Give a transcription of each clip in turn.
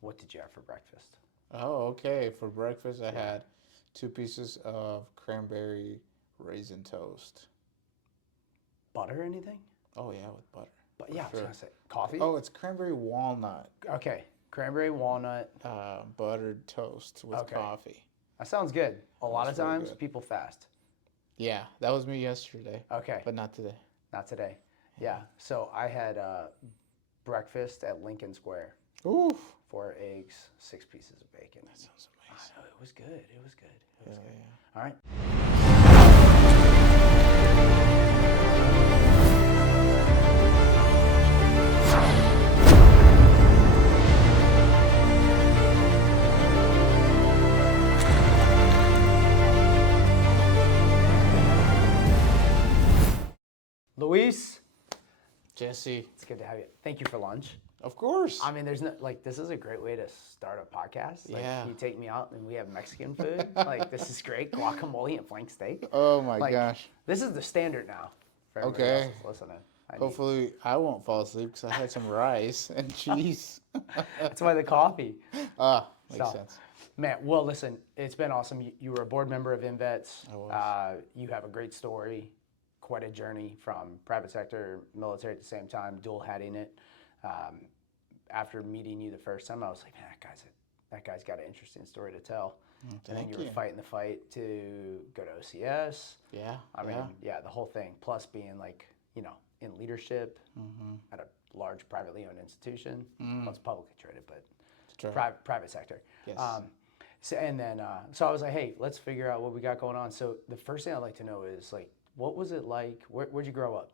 What did you have for breakfast? Oh, okay. For breakfast, I had 2 pieces of cranberry raisin toast. Butter or anything? Oh yeah, with butter But for yeah, I was sure. gonna say coffee. Oh, it's cranberry walnut Okay, cranberry walnut. buttered toast with Okay, coffee. that sounds good. A It lot was of very times good. people fast. Yeah, that was me yesterday, Okay, but not today. not today. Yeah. Yeah. So I had breakfast at Lincoln Square. Oof. 4 eggs, 6 pieces of bacon. That sounds I amazing. know it was good. It was good. It was Hell good. yeah. All right. Luis, Jesse, it's good to have you. Thank you for lunch. of course. I mean, there's no like this is a great way to start a podcast. Like Yeah. you take me out and we have Mexican food. Like this is great. Guacamole and flank steak. Oh my Like gosh. this is the standard now for everybody else Okay. that's listening. Hopefully, I won't fall asleep because I had some rice and cheese. That's why the coffee. Makes So, sense. man, well, listen, it's been awesome. You were a board member of InVets. I was. You have a great story, quite a journey from private sector, military at the same time, dual hatting it. Um, After meeting you the first time, I was like, man, that guy's got an interesting story to tell. And then Thank you were you. fighting the fight to go to OCS. Yeah. I mean, yeah, the whole thing. Plus being like, in leadership at a large privately owned institution. Well, it's publicly traded, but private sector. Yes. So I was like, hey, let's figure out what we got going on. So the first thing I'd like to know is like, what was it like? Where'd you grow up?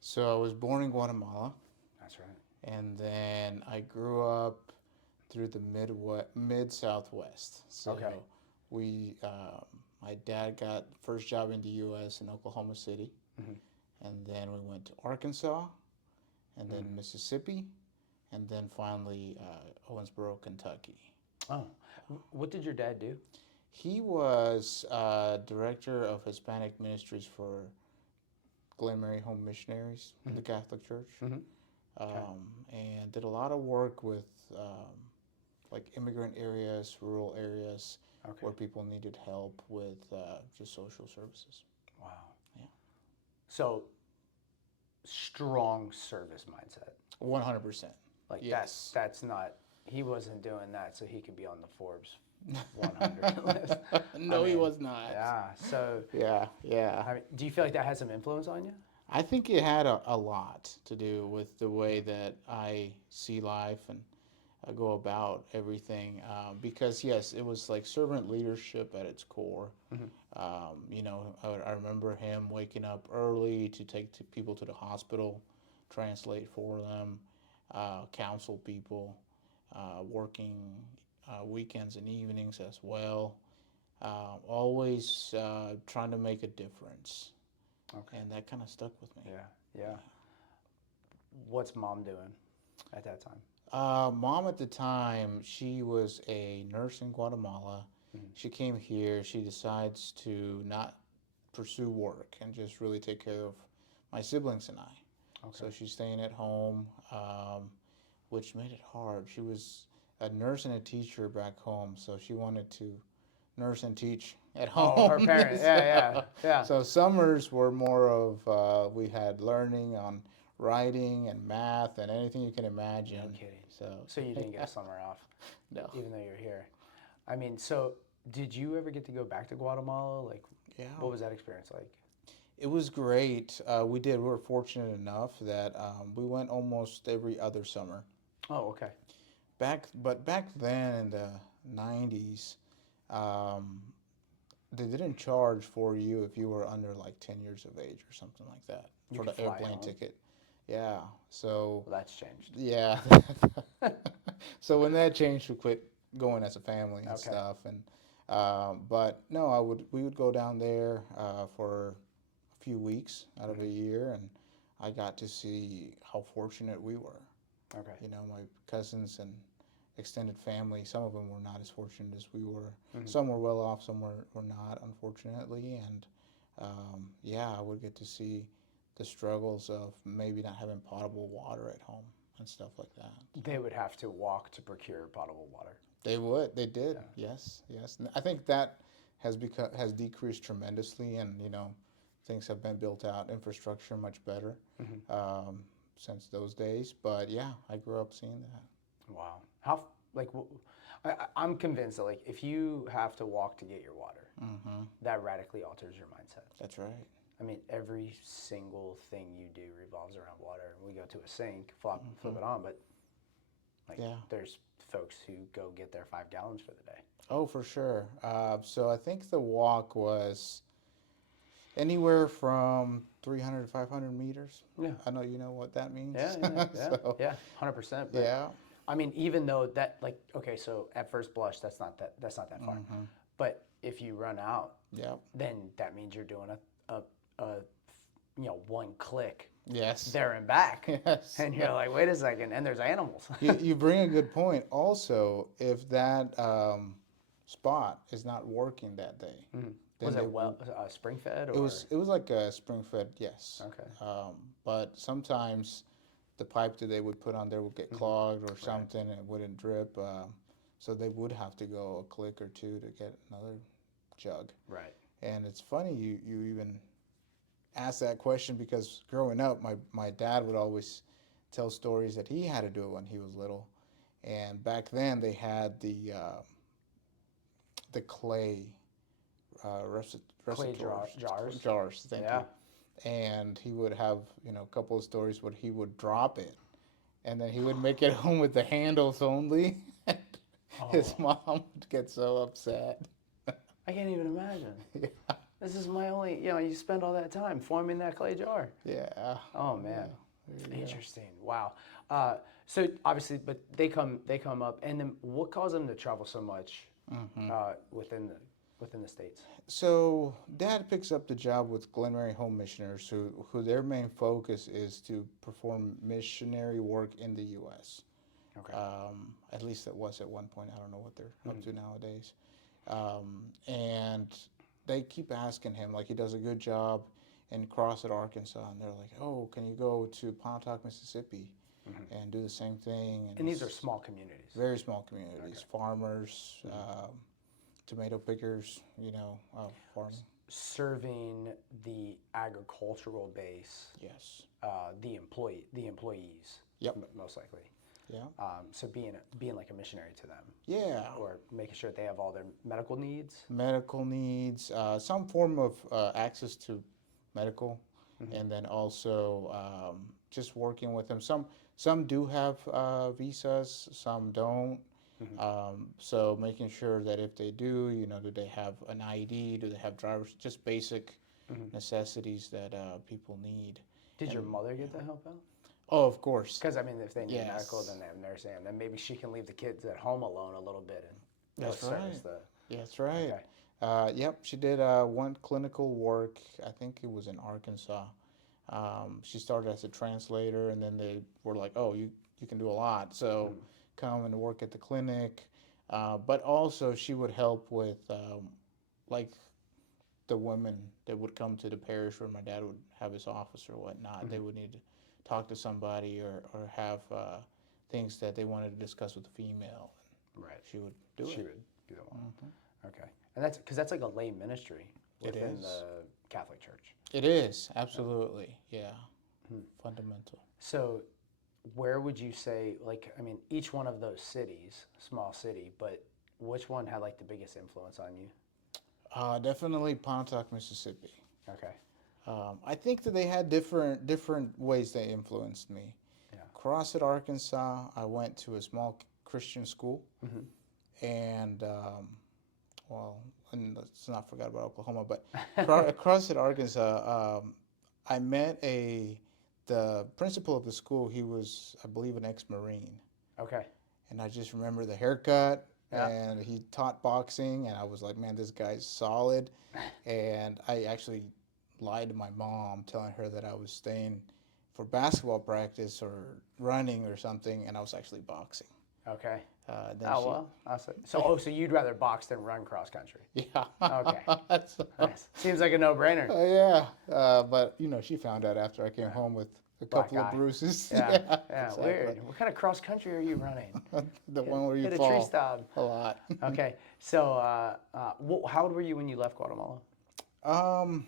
So I was born in Guatemala, That's right. and then I grew up through the mid Southwest. So Okay. we, my dad got first job in the U.S. in Oklahoma City, and then we went to Arkansas, and then Mississippi, and then finally Owensboro, Kentucky. Oh, what did your dad do? He was director of Hispanic ministries for Glen Mary Home Missionaries in the Catholic Church, and did a lot of work with like immigrant areas, rural areas where people needed help with just social services. Wow. Yeah. So strong service mindset. 100%. Like Yes. that's not. He wasn't doing that so he could be on the Forbes 100 list. No, he was not. Yeah. So Yeah. I mean, do you feel like that had some influence on you? I think it had a lot to do with the way that I see life and go about everything. Because, yes, it was like servant leadership at its core. I remember him waking up early to take people to the hospital, translate for them, counsel people, working weekends and evenings as well. Always trying to make a difference. Okay. And that kind of stuck with me. Yeah. What's mom doing at that time? Mom at the time, she was a nurse in Guatemala. She came here. She decides to not pursue work and just really take care of my siblings and I. Okay. So she's staying at home, which made it hard. She was a nurse and a teacher back home, so she wanted to nurse and teach at home. Oh, her parents. Yeah. So summers were more of we had learning on writing and math and anything you can imagine. No kidding. So So you didn't get a summer off, no. even though you're here. I mean, so did you ever get to go back to Guatemala? Like, Yeah. what was that experience like? It was great. We did. We were fortunate enough that we went almost every other summer. Oh, okay. But back then in the 90s, they didn't charge for you if you were under like 10 years of age or something like that You for could the fly airplane home. ticket. Yeah. So Well, that's changed. yeah. So when that changed, we quit going as a family and stuff. And but no, we would go down there for a few weeks out of a year, and I got to see how fortunate we were. Okay. My cousins and extended family, some of them were not as fortunate as we were. Some were well off, some were not, unfortunately. And I would get to see the struggles of maybe not having potable water at home and stuff like that. They would have to walk to procure potable water. They would. They did. Yeah. Yes. Yes. And I think that has decreased tremendously, and things have been built out, infrastructure much better since those days. But yeah, I grew up seeing that. Wow. How like I'm convinced that like if you have to walk to get your water, that radically alters your mindset. That's right. I mean, every single thing you do revolves around water. We go to a sink, flip it on, but like there's folks who go get their 5 gallons for the day. Oh, for sure. So I think the walk was anywhere from 300 to 500 meters. Yeah. I know you know what that means. Yeah, So, yeah, 100%. But, yeah. I mean, even though that, like, okay, so at first blush, that's not that far. But if you run out, then that means you're doing a one click. Yes. There and back. Yes. And you're like, wait a second, and there's animals. You bring a good point. Also, if that spot is not working that day, Was it spring fed? Or? It was like a spring fed, yes. Okay. But sometimes the pipe that they would put on there would get clogged or something, and it wouldn't drip. So they would have to go a click or two to get another jug. Right. And it's funny you even ask that question, because growing up, my dad would always tell stories that he had to do it when he was little. And back then they had the clay Clay jars. Jars, thank you. And he would have, a couple of stories where he would drop it, and then he would make it home with the handles only. His mom would get so upset. I can't even imagine. Yeah. This is my only, you spend all that time forming that clay jar. Yeah. Oh man, interesting. Wow. So obviously, but they come up, and then what caused them to travel so much within the states? So Dad picks up the job with Glen Mary Home Missioners, who their main focus is to perform missionary work in the U.S. Okay. At least it was at one point. I don't know what they're up to nowadays. And they keep asking him, like, he does a good job in Crossett, Arkansas, and they're like, oh, can you go to Pontotoc, Mississippi and do the same thing? And these are small communities. Very small communities. Farmers, tomato pickers, farming. Serving the agricultural base. Yes. The employees. Yep. Most likely. Yeah. So being like a missionary to them. Yeah. Or making sure that they have all their medical needs. Medical needs, some form of access to medical, and then also just working with them. Some do have visas, some don't. So making sure that if they do, do they have an ID? Do they have driver's? Just basic necessities that people need. Did your mother get to help out? Oh, of course. Because, I mean, if they need medical, then they have nursing, and then maybe she can leave the kids at home alone a little bit. And That's right. That's right. Okay. Yep, she did one clinical work. I think it was in Arkansas. She started as a translator, and then they were like, oh, you can do a lot. So come and work at the clinic. But also she would help with, like, the women that would come to the parish where my dad would have his office or whatnot. They would need to talk to somebody or have things that they wanted to discuss with the female. Right. She would do it. She would do that one. Okay. And that's like a lay ministry within the Catholic Church. It is, absolutely. Yeah. Fundamental. So where would you say, like, I mean, each one of those cities, small city, but which one had like the biggest influence on you? Definitely Pontotoc, Mississippi. Okay. I think that they had different ways they influenced me. Yeah. Crossett, Arkansas, I went to a small Christian school, and and let's not forget about Oklahoma, but Crossett, Arkansas, I met the principal of the school. He was, I believe, an ex-Marine. Okay. And I just remember the haircut. And he taught boxing, and I was like, man, this guy's solid. And I actually lied to my mom, telling her that I was staying for basketball practice or running or something, and I was actually boxing. Okay. So you'd rather box than run cross country? Yeah. Okay. Nice. Seems like a no-brainer. Yeah. But she found out after I came home with a black couple of guy. bruises. Yeah, Yeah, yeah, exactly. weird. What kind of cross country are you running? The one where you Hit a tree fall stub. a lot. Okay, so how old were you when you left Guatemala? Um,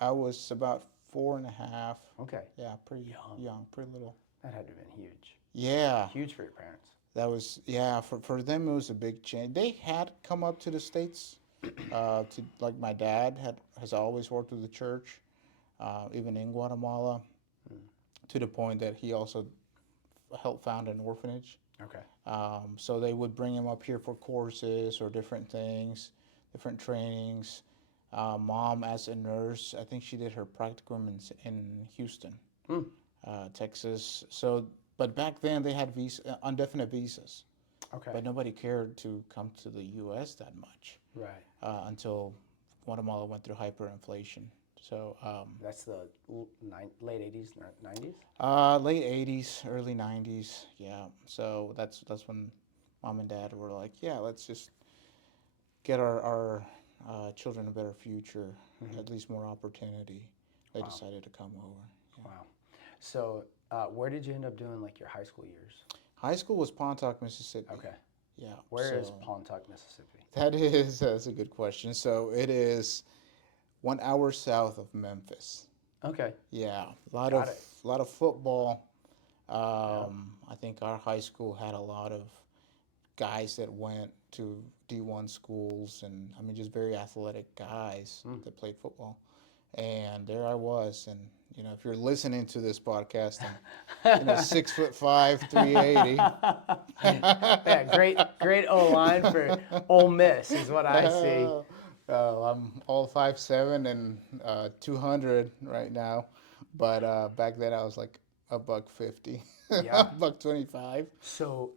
I was about 4.5. Okay, Yeah, pretty young. young, pretty little. That had to have been huge. Yeah, Huge for your parents. that was yeah. For them, it was a big change. They had come up to the states. To like my dad has always worked with the church, even in Guatemala, Mm. to the point that he also helped found an orphanage. Okay. So they would bring him up here for courses or different things, different trainings. Mom, as a nurse, I think she did her practicum in Houston, Mm. Texas. So, but back then they had indefinite visas, Okay. but nobody cared to come to the U.S. that much Right. until Guatemala went through hyperinflation. So, That's the late 80s, 90s? late '80s, early '90s, yeah. So that's when mom and dad were like, yeah, let's just get our children a better future, Mm-hmm. at least more opportunity. They Wow. decided to come over. Yeah. Wow. So where did you end up doing like your high school years? High school was Pontotoc, Mississippi. Okay. Yeah. Where is So Pontotoc, Mississippi? that's a good question. So it is 1 hour south of Memphis. Okay. Yeah, Got it. lot of football. Yep. I think our high school had a lot of guys that went to D1 schools, and I mean just very athletic guys Mm. that played football. And there I was, and if you're listening to this podcast, I'm 6'5", 380. Yeah, great O line for Ole Miss is what I see. I'm all 5'7" and 200 right now, but back then I was like a buck 50, Yeah. buck 25. So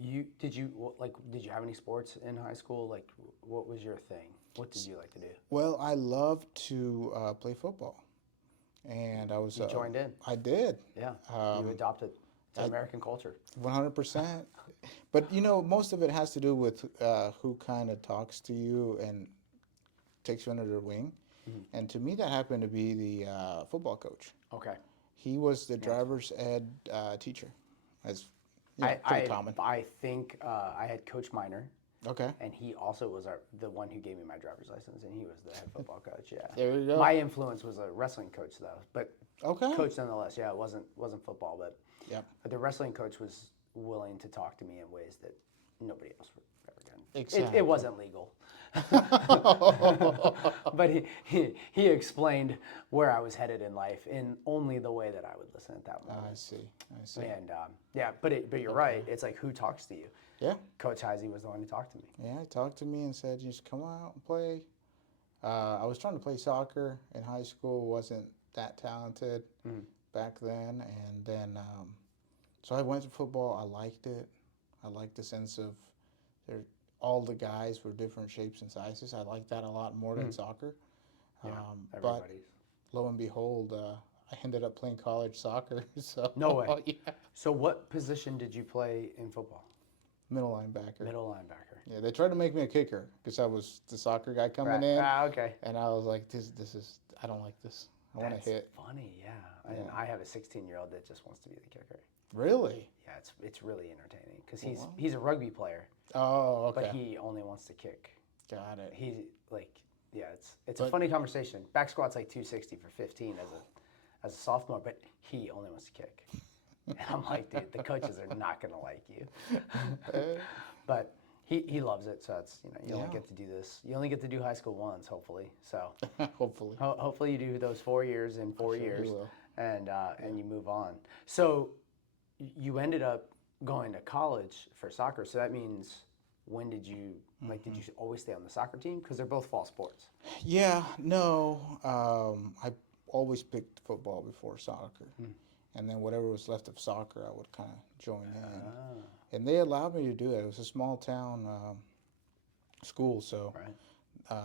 did you have any sports in high school? Like what was your thing? What did you like to do? Well, I loved to play football, and I was. You joined in. I did. Yeah. You adopted to American culture. 100%. But most of it has to do with who kind of talks to you and takes you under their wing. Mm-hmm. And to me, that happened to be the football coach. Okay. He was the driver's ed teacher. That's pretty I common. I think I had Coach Miner, Okay. and he also was the one who gave me my driver's license, and he was the head football coach. Yeah. There you go. My influence was a wrestling coach though, but Okay. coach nonetheless. Yeah, it wasn't football, but Yep. the wrestling coach was willing to talk to me in ways that nobody else would ever done. Exactly. It wasn't legal. But he explained where I was headed in life in only the way that I would listen at that moment. I see. And yeah, but you're right. It's like who talks to you. Yeah. Coach Heisey was the one who talked to me. Yeah, he talked to me and said, just come out and play. I was trying to play soccer in high school, wasn't that talented back then. And then, so I went to football. I liked it. I liked the sense of all the guys were different shapes and sizes. I liked that a lot more than soccer. Yeah, But everybody's. lo and behold, I ended up playing college soccer. So No way. Yeah. So what position did you play in football? Middle linebacker. Middle linebacker. Yeah, they tried to make me a kicker because I was the soccer guy coming in. Ah, okay. And I was like, this is, I don't like this. I want to hit. Funny, yeah. And I have a 16-year-old that just wants to be the kicker. Really? Yeah, it's really entertaining because wow. he's a rugby player, Oh, okay. but he only wants to kick. Got it. He's like, yeah, it's a funny conversation. Back squat's like 260 for 15 as a sophomore, but he only wants to kick. And I'm like, dude, the coaches are not gonna like you. But he loves it, so it's you only get to do this. You only get to do high school once, hopefully. So Hopefully. hopefully you do those 4 years in 4 Sure years, you will. and you move on. So you ended up going to college for soccer. So that means when did you did you always stay on the soccer team because they're both fall sports? Yeah, no. I always picked football before soccer. And then whatever was left of soccer, I would kind of join in. And they allowed me to do that. It was a small town school, so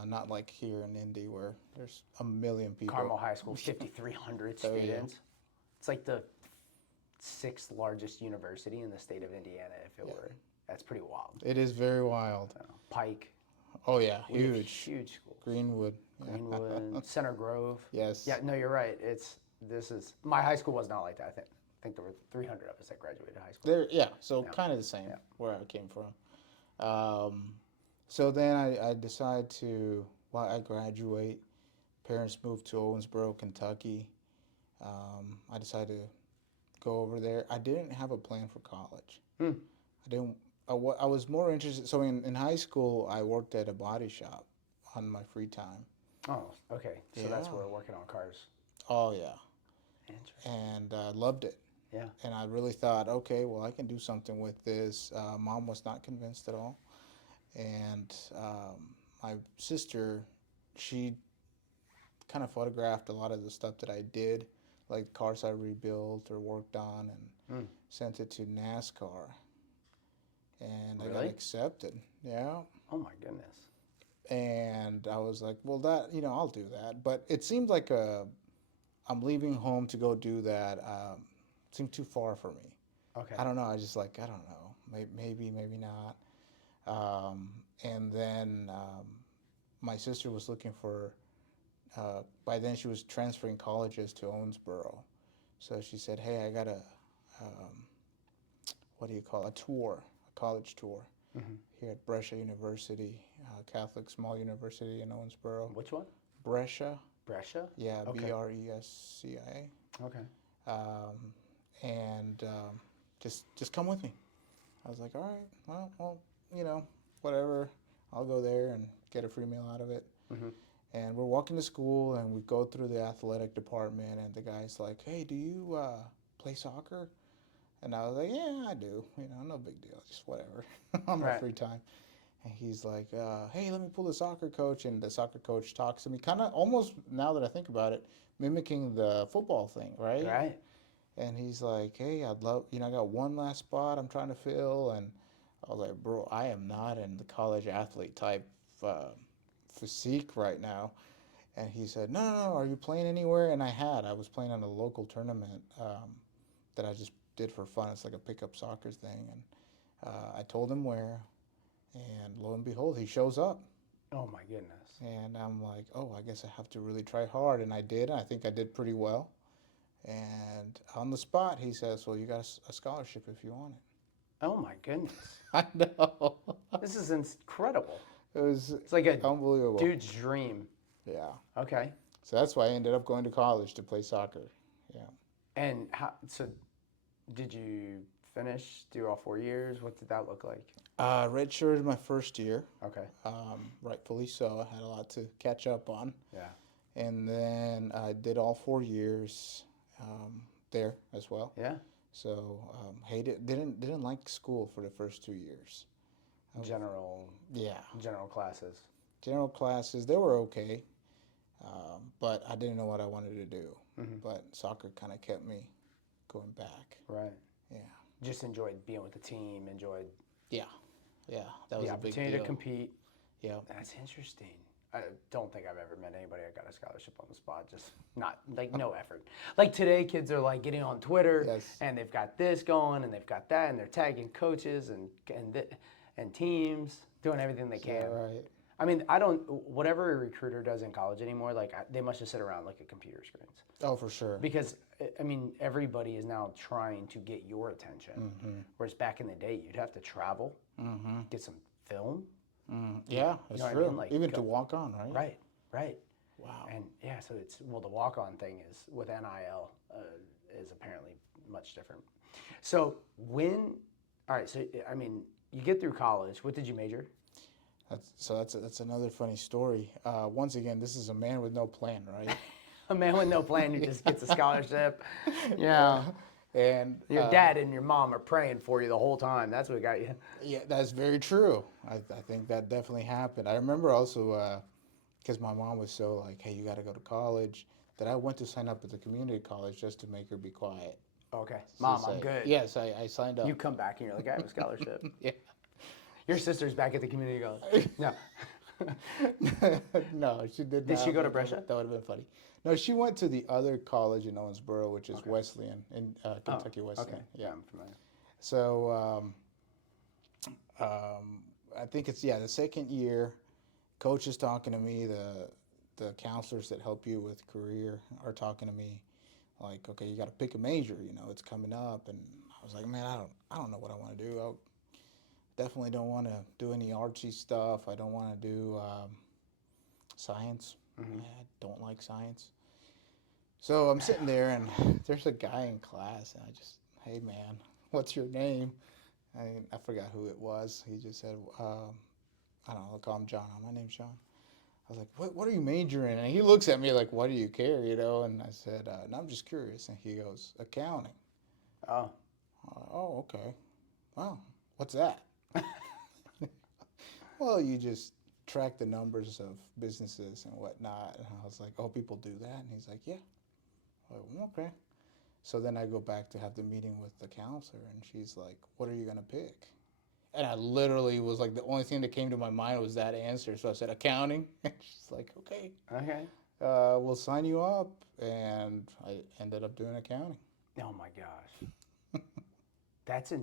not like here in Indy where there's a million people. Carmel High School, 5,300 students. It's like the 6th largest university in the state of Indiana, if it were. That's pretty wild. It is very wild. Pike. Oh yeah, We have huge. huge schools. Greenwood. Greenwood, Center Grove. Yes. Yeah, no, you're right. my high school was not like that. I think there were 300 of us that graduated high school. So kind of the same where I came from. So then I decide to, while I graduate, parents moved to Owensboro, Kentucky. I decided to go over there. I didn't have a plan for college. I didn't. I was more interested. So in high school, I worked at a body shop on my free time. Oh, okay. So that's where we're working on cars. Oh yeah. Interesting. And loved it. Yeah. And I really thought, okay, well, I can do something with this. Mom was not convinced at all. And my sister, she kind of photographed a lot of the stuff that I did, like cars I rebuilt or worked on, and sent it to NASCAR. And I got accepted. Yeah. Oh my goodness. And I was like, well, I'll do that. But it seemed like I'm leaving home to go do that. It seemed too far for me. Okay. I don't know. I just I don't know. Maybe not. And then my sister was looking for, by then she was transferring colleges to Owensboro. So she said, hey, I got a, a tour, a college tour here at Brescia University, Catholic small university in Owensboro. Which one? Brescia. Brescia? Yeah, okay. Brescia. Okay. And just come with me. I was like, all right, well, whatever. I'll go there and get a free meal out of it. And we're walking to school, and we go through the athletic department, and the guy's like, hey, do you play soccer? And I was like, yeah, I do. No big deal, just whatever, on my free time. And he's like, hey, let me pull the soccer coach. And the soccer coach talks to me, kind of almost, now that I think about it, mimicking the football thing, right? Right. And he's like, hey, I'd love, I got one last spot I'm trying to fill. And I was like, bro, I am not in the college athlete type physique right now. And he said, no, are you playing anywhere? And I was playing on a local tournament that I just did for fun. It's like a pickup soccer thing. And I told him where, and lo and behold, he shows up. Oh my goodness. And I'm like, oh, I guess I have to really try hard. And I did. I think I did pretty well. And on the spot, he says, well, you got a scholarship if you want it. Oh my goodness. I know. This is incredible. It's like a unbelievable dude's dream. Yeah. Okay. So that's why I ended up going to college to play soccer. Yeah. And so did you do all 4 years? What did that look like? Redshirted my first year. Okay. Rightfully so. I had a lot to catch up on. Yeah. And then I did all 4 years there as well. Yeah. So didn't like school for the first 2 years. General classes. General classes, they were okay, but I didn't know what I wanted to do. But soccer kind of kept me going back. Right. Yeah. Just enjoyed being with the team. Yeah. That was the a big opportunity deal. to compete. Yeah. That's interesting. I don't think I've ever met anybody that got a scholarship on the spot. Just not no effort. Like today, kids are like getting on Twitter and they've got this going and they've got that and they're tagging coaches and teams, doing everything they can. Right. I mean, whatever a recruiter does in college anymore, they must just sit around like a computer screens. Oh, for sure. Because, I mean, everybody is now trying to get your attention. Whereas back in the day, you'd have to travel, get some film. Yeah, that's true. I mean? Even to walk on, right? Right. Wow. And yeah, so the walk-on thing is, with NIL, is apparently much different. So I mean, you get through college. What did you major? That's another funny story. Once again, this is a man with no plan, right? A man with no plan who just gets a scholarship. Yeah. And your dad and your mom are praying for you the whole time. That's what got you. Yeah, that's very true. I think that definitely happened. I remember also, because my mom was so like, hey, you got to go to college, that I went to sign up at the community college just to make her be quiet. Okay. Mom, I'm good. Yes, I signed up. You come back and you're like, I have a scholarship. Yeah. Your sister's back at the community college. No. No, she did not. Did she go to Brescia? That would have been funny. No, she went to the other college in Owensboro, which is Wesleyan, in Kentucky Wesleyan. Okay. Yeah, I'm familiar. So I think it's, the second year, coach is talking to me, the counselors that help you with career are talking to me, like, okay, you got to pick a major. You know, it's coming up, and I was like, man, I don't know what I want to do. I definitely don't want to do any artsy stuff. I don't want to do science. Mm-hmm. I don't like science. So I'm sitting there, and there's a guy in class, and I just, hey man, what's your name? I forgot who it was. He just said, I don't know, I'll call him John. My name's John. I was like, what are you majoring in? And he looks at me like, why do you care, you know? And I said, no, I'm just curious. And he goes, accounting. Oh. Oh, okay. Wow, what's that? Well, you just track the numbers of businesses and whatnot. And I was like, oh, people do that? And he's like, yeah. I was like, okay. So then I go back to have the meeting with the counselor, and she's like, what are you going to pick? And I literally was like, the only thing that came to my mind was that answer. So I said, accounting. And she's like, okay. Okay. We'll sign you up. And I ended up doing accounting. Oh my gosh. That's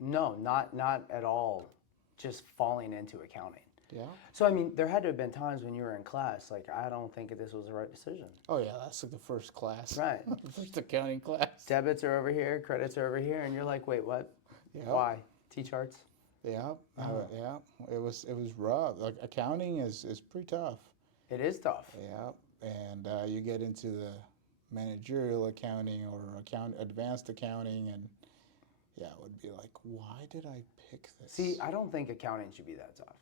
no, not at all. Just falling into accounting. Yeah. So I mean, there had to have been times when you were in class, like, I don't think this was the right decision. Oh yeah, that's like the first class. Right. The first accounting class. Debits are over here, credits are over here, and you're like, wait, what? Yeah. Why? T-charts? Yeah. Yeah. It was rough. Like accounting is pretty tough. It is tough. Yeah. And you get into the managerial accounting or advanced accounting, and yeah, it would be like, why did I pick this? See, I don't think accounting should be that tough.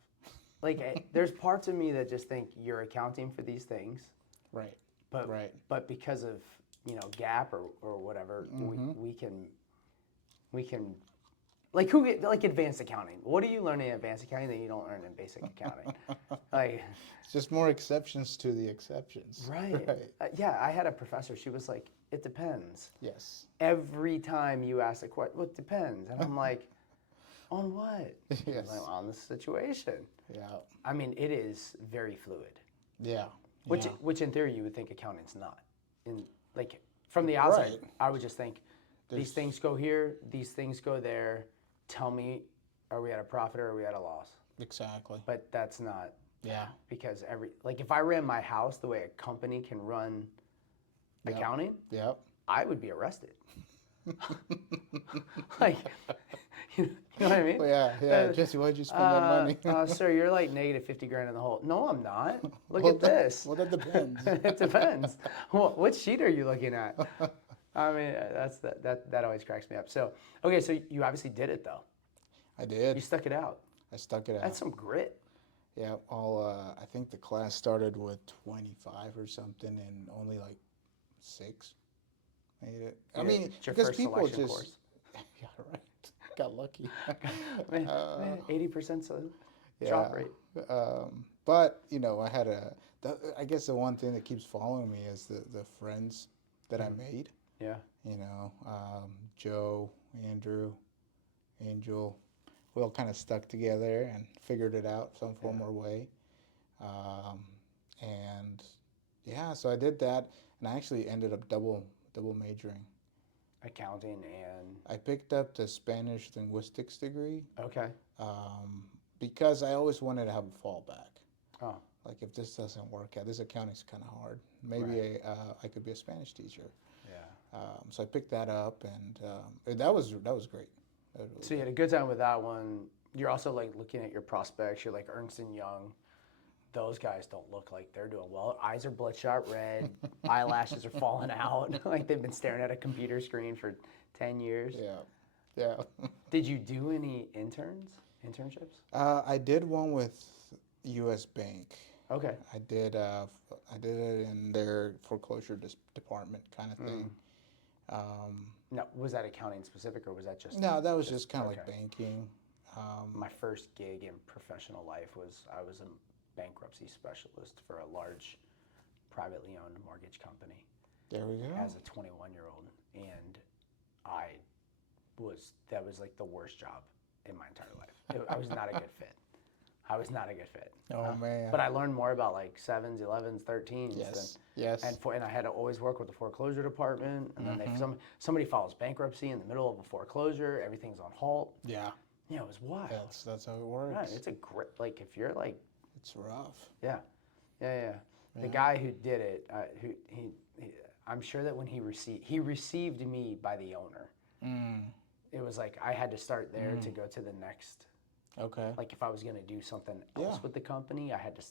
Like, there's parts of me that just think you're accounting for these things. Right. But Right. but because of, GAAP or whatever, we can like like advanced accounting. What are you learning in advanced accounting that you don't learn in basic accounting? Like, it's just more exceptions to the exceptions. right. Yeah, I had a professor. She was like, it depends. Yes. Every time you ask a question, well, it depends. And I'm like, on what? Yes. Like, on the situation. Yeah. I mean, it is very fluid. Yeah. Which in theory you would think accounting's not. Like from the outside, Right. I would just think these things go here, these things go there. Tell me, are we at a profit or are we at a loss? Exactly. But that's not. Yeah. Because if I ran my house the way a company can run accounting, Yep. I would be arrested. Like, you know what I mean? Well, yeah. Jesse, why'd you spend that money? Sir, you're like negative 50 grand in the hole. No, I'm not. Look Well, at this. Well, that depends. It depends. What sheet are you looking at? I mean, that always cracks me up. So, okay, so you obviously did it though. I did. You stuck it out. I stuck it out. That's some grit. Yeah. I think the class started with 25 or something, and only like 6 made it. I mean, it's your because first people selection just course. yeah, right. Got lucky. Man, 80% drop rate. But I had I guess the one thing that keeps following me is the friends that I made. Yeah. Joe, Andrew, Angel, we all kind of stuck together and figured it out some form or way. And yeah, so I did that, and I actually ended up double majoring. Accounting and. I picked up the Spanish linguistics degree. Okay. Because I always wanted to have a fallback. Oh. Like if this doesn't work out, this accounting's kind of hard. Maybe I could be a Spanish teacher. Yeah. So I picked that up, and that was great. So you had a good time with that one. You're also like looking at your prospects. You're like Ernst & Young. Those guys don't look like they're doing well. Eyes are bloodshot red. Eyelashes are falling out. Like they've been staring at a computer screen for 10 years. Yeah. Did you do any internships? I did one with U.S. Bank. Okay. I did it in their foreclosure department kind of thing. No, was that accounting specific or was that just? No, that was just kind of like banking. My first gig in professional life I was a bankruptcy specialist for a large privately owned mortgage company. There we go. As a 21-year-old, and that was like the worst job in my entire life. I was not a good fit. Oh man! But I learned more about like 7s, 11s, 13s. Yes. And I had to always work with the foreclosure department. And then if somebody files bankruptcy in the middle of a foreclosure, everything's on halt. Yeah. It was wild. That's how it works. Right. It's a great, like if you're like. It's rough. Yeah. The guy who did it, I'm sure that when he received me by the owner. Mm. It was like I had to start there to go to the next. Okay. Like if I was gonna do something Yeah. else with the company, I had to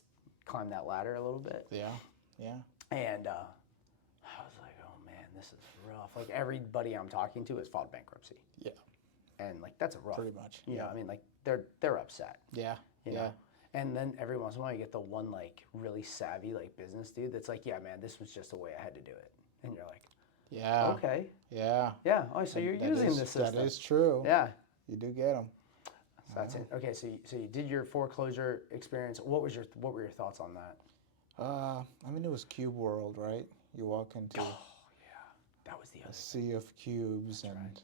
climb that ladder a little bit. Yeah. Yeah. And I was like, oh man, this is rough. Like everybody I'm talking to has filed bankruptcy. Yeah. And like that's a rough. Pretty much. You know, I mean, like they're upset. Yeah. You know? And then every once in a while you get the one like really savvy like business dude that's like, yeah, man, this was just the way I had to do it. And you're like, Yeah. okay. Yeah. Yeah. Oh, so you're using this system. That is true. Yeah. You do get them. So that's it. Okay, so you did your foreclosure experience. What were your thoughts on that? I mean, it was cube world, right? You walk into That was the a other. sea of cubes and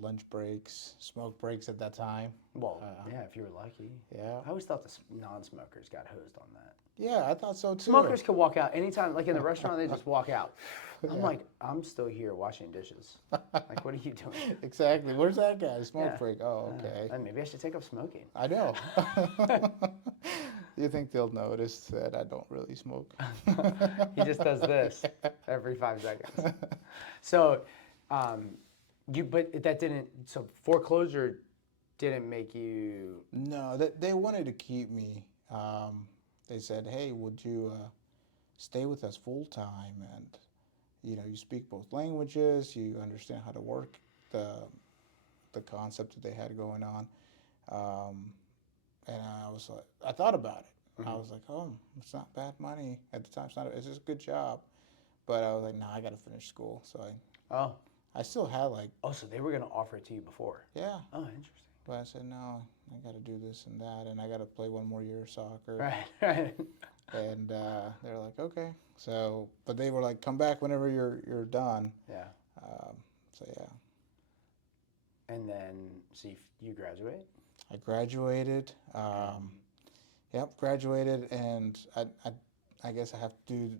lunch breaks, smoke breaks at that time. Well, yeah, if you were lucky. Yeah. I always thought the non-smokers got hosed on that. Yeah, I thought so too. Smokers could walk out anytime, like in the restaurant, they just walk out. I'm like, I'm still here washing dishes. Like, what are you doing? Exactly. Where's that guy? Smoke Yeah. break. Oh, okay. Maybe I should take up smoking. I know. You think they'll notice that I don't really smoke? He just does this every 5 seconds. So, but that didn't. So foreclosure didn't make you. No, they wanted to keep me. They said, "Hey, would you stay with us full time? And you speak both languages. You understand how to work the concept that they had going on." And I was like, I thought about it. I was like, "Oh, it's not bad money at the time. It's just a good job." But I was like, "Nah, I got to finish school." So I still had like. Oh, so they were gonna offer it to you before? Yeah. Oh, interesting. But I said, no, I got to do this and that, and I got to play one more year of soccer. Right. And they're like, okay. So, but they were like, come back whenever you're done. Yeah. So yeah. And then, so you graduate? I graduated. Graduated, and I guess I have to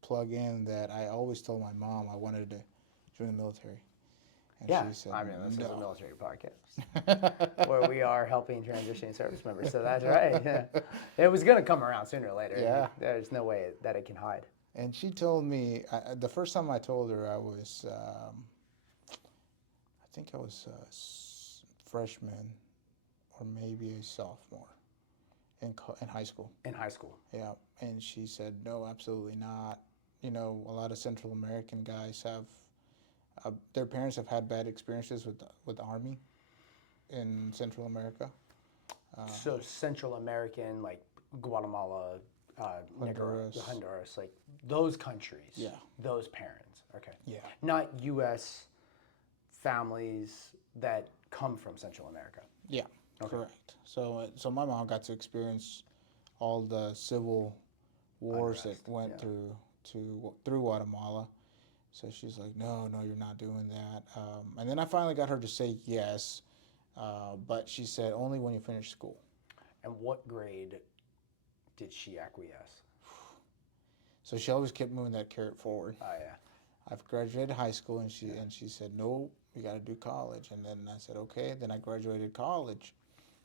plug in that I always told my mom I wanted to join the military. And she said, I mean, this is a no. military podcast where we are helping transitioning service members. So that's right. Yeah. It was going to come around sooner or later. Yeah. There's no way that it can hide. And she told me, the first time I told her, I was, I think I was a freshman or maybe a sophomore in high school. In high school. Yeah. And she said, no, absolutely not. A lot of Central American guys have, their parents have had bad experiences with the Army in Central America. So Central American, like Guatemala, Honduras, like those countries. Yeah. Those parents. Okay. Yeah. Not U.S. families that come from Central America. Yeah. Okay. Correct. So my mom got to experience all the civil wars that went through Guatemala. So she's like, no, you're not doing that. And then I finally got her to say yes, but she said only when you finish school. And what grade did she acquiesce? So she always kept moving that carrot forward. Oh yeah. I've graduated high school, and she said, no, you got to do college. And then I said, okay. Then I graduated college.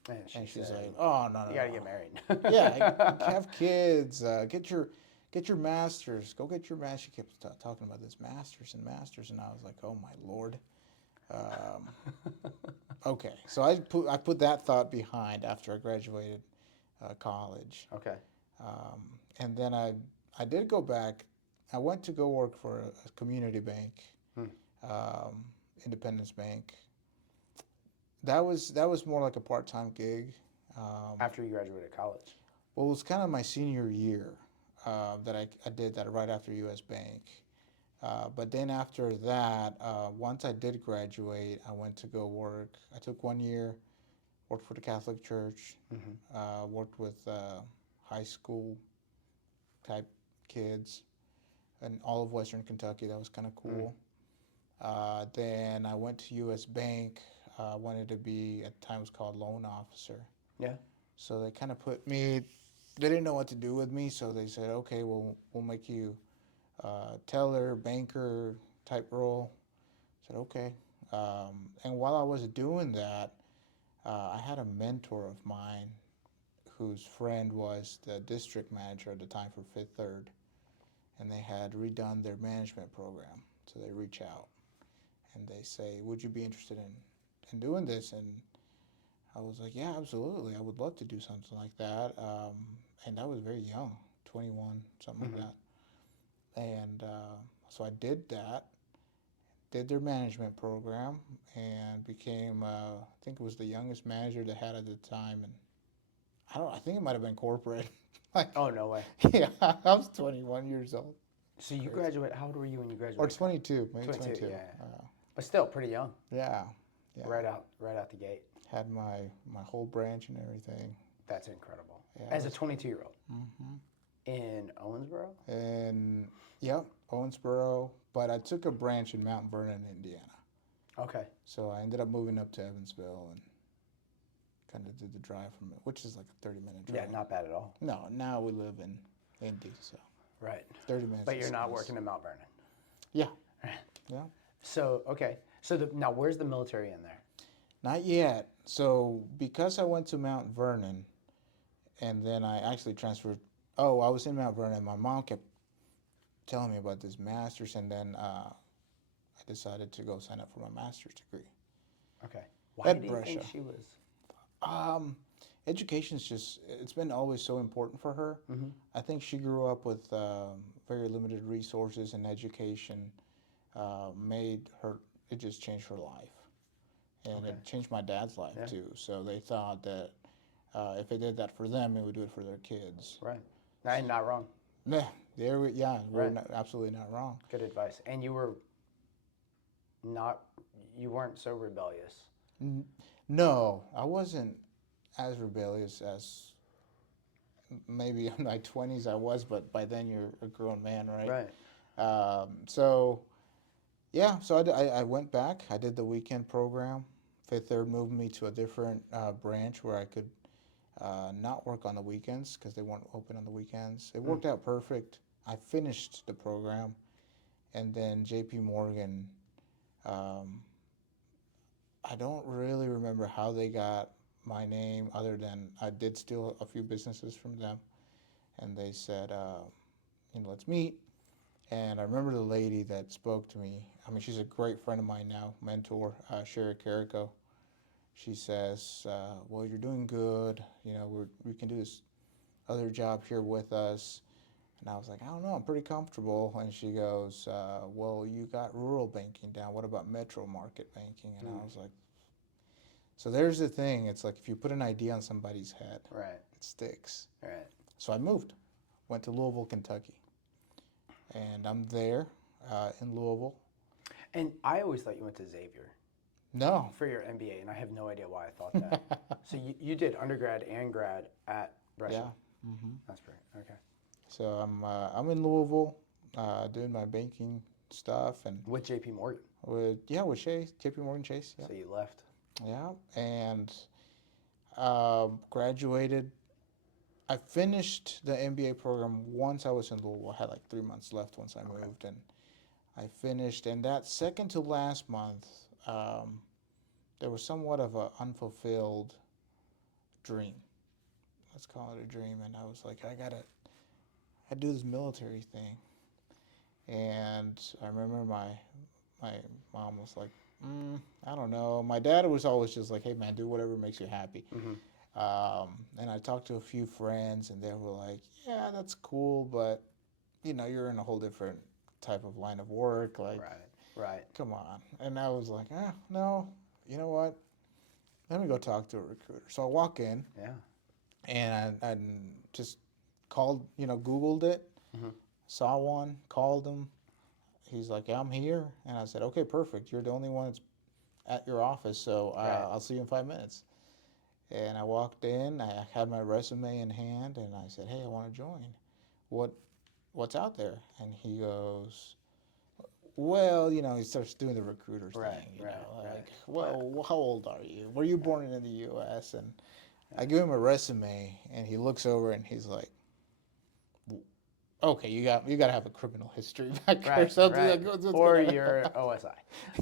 And she's said, like, oh, no. You got to get married. Yeah, have kids, get your master's. Go get your master's. She kept talking about this master's. And I was like, oh, my Lord. Okay, so I put that thought behind after I graduated college. Okay. And then I did go back. I went to go work for a community bank, Independence Bank. That was more like a part-time gig. After you graduated college? Well, it was kind of my senior year that I did that right after U.S. Bank. But then after that, once I did graduate, I went to go work. I took 1 year, worked for the Catholic Church, worked with high school type kids in all of Western Kentucky. That was kind of cool. Then I went to U.S. Bank. Wanted to be, at the time it was called loan officer. Yeah. So they kind of put me, they didn't know what to do with me, so they said, okay, we'll make you teller, banker type role. I said, okay. And while I was doing that, I had a mentor of mine whose friend was the district manager at the time for Fifth Third. and they had redone their management program. So they reach out and they say, would you be interested in doing this? And I was like, yeah, absolutely. I would love to do something like that. And I was very young, 21, something like that. And so I did that, did their management program, and became, I think it was the youngest manager they had at the time. And I think it might have been corporate. Like, Oh, no way. yeah, I was 21 years old. So you graduated, how old were you when you graduated? Or 22, maybe 22, 22. yeah. But still pretty young. Yeah, yeah. Right out the gate. Had my whole branch and everything. That's incredible. Yeah, As a 22-year-old. Mm-hmm. In Owensboro? And, yep, Owensboro. But I took a branch in Mount Vernon, Indiana. Okay. So I ended up moving up to Evansville and kind of did the drive from it, which is like a 30-minute drive. Yeah, not bad at all. No, now we live in Indy, so. Right. 30 minutes. But you're not working in Mount Vernon. Yeah. Yeah. So, okay. So now where's the military in there? Not yet. So because I went to Mount Vernon and then I actually transferred, I was in Mount Vernon. My mom kept telling me about this master's, and then I decided to go sign up for my master's degree. Okay. Why At do you think Brescia. she was? Education's just, it's been always so important for her. Mm-hmm. I think she grew up with very limited resources, and education made her, it just changed her life. And it changed my dad's life too. So they thought that if it did that for them, it would do it for their kids. Right. I'm not wrong. Yeah, we're absolutely not wrong. Good advice. And you weren't so rebellious. No, I wasn't as rebellious as maybe in my 20s I was, but by then you're a grown man, right? Right. So I went back. I did the weekend program. Fifth Third moved me to a different branch where I could not work on the weekends because they weren't open on the weekends. It worked out perfect. I finished the program, and then J.P. Morgan, I don't really remember how they got my name other than I did steal a few businesses from them, and they said, let's meet. And I remember the lady that spoke to me. I mean, she's a great friend of mine now, mentor, Sherry Carrico. She says, well, you're doing good. We can do this other job here with us. And I was like, I don't know, I'm pretty comfortable. And she goes, well, you got rural banking down. What about metro market banking? And I was like, so there's the thing. It's like if you put an idea on somebody's head, Right. it sticks. Right. So I moved, went to Louisville, Kentucky. And I'm there in Louisville. And I always thought you went to Xavier. No. For your MBA, and I have no idea why I thought that. So you did undergrad and grad at Brescia. Yeah. Mm-hmm. That's great. Okay. So I'm in Louisville, doing my banking stuff, and With J.P. Morgan. with Chase, J.P. Morgan Chase. Yeah. So you left. Yeah, and graduated. I finished the MBA program once I was in Louisville. I had like 3 months left once I moved, and I finished. And that second to last month, there was somewhat of an unfulfilled dream. Let's call it a dream. And I was like, I do this military thing. And I remember my mom was like, I don't know. My dad was always just like, hey man, do whatever makes you happy. Mm-hmm. And I talked to a few friends, and they were like, yeah, that's cool, but you're in a whole different type of line of work. Like, Right. come on. And I was like, no, you know what? Let me go talk to a recruiter. So I walk in. Yeah. And I just called, Googled it, saw one, called him. He's like, yeah, I'm here. And I said, okay, perfect. You're the only one that's at your office, so I'll see you in 5 minutes. And I walked in. I had my resume in hand, and I said, hey, I want to join. What's out there? And he goes, well, he starts doing the recruiter thing. Well, how old are you? Were you born in the U.S.? And I give him a resume, and he looks over, and he's like, okay, you got to have a criminal history back or something. Right. Like, or your OSI.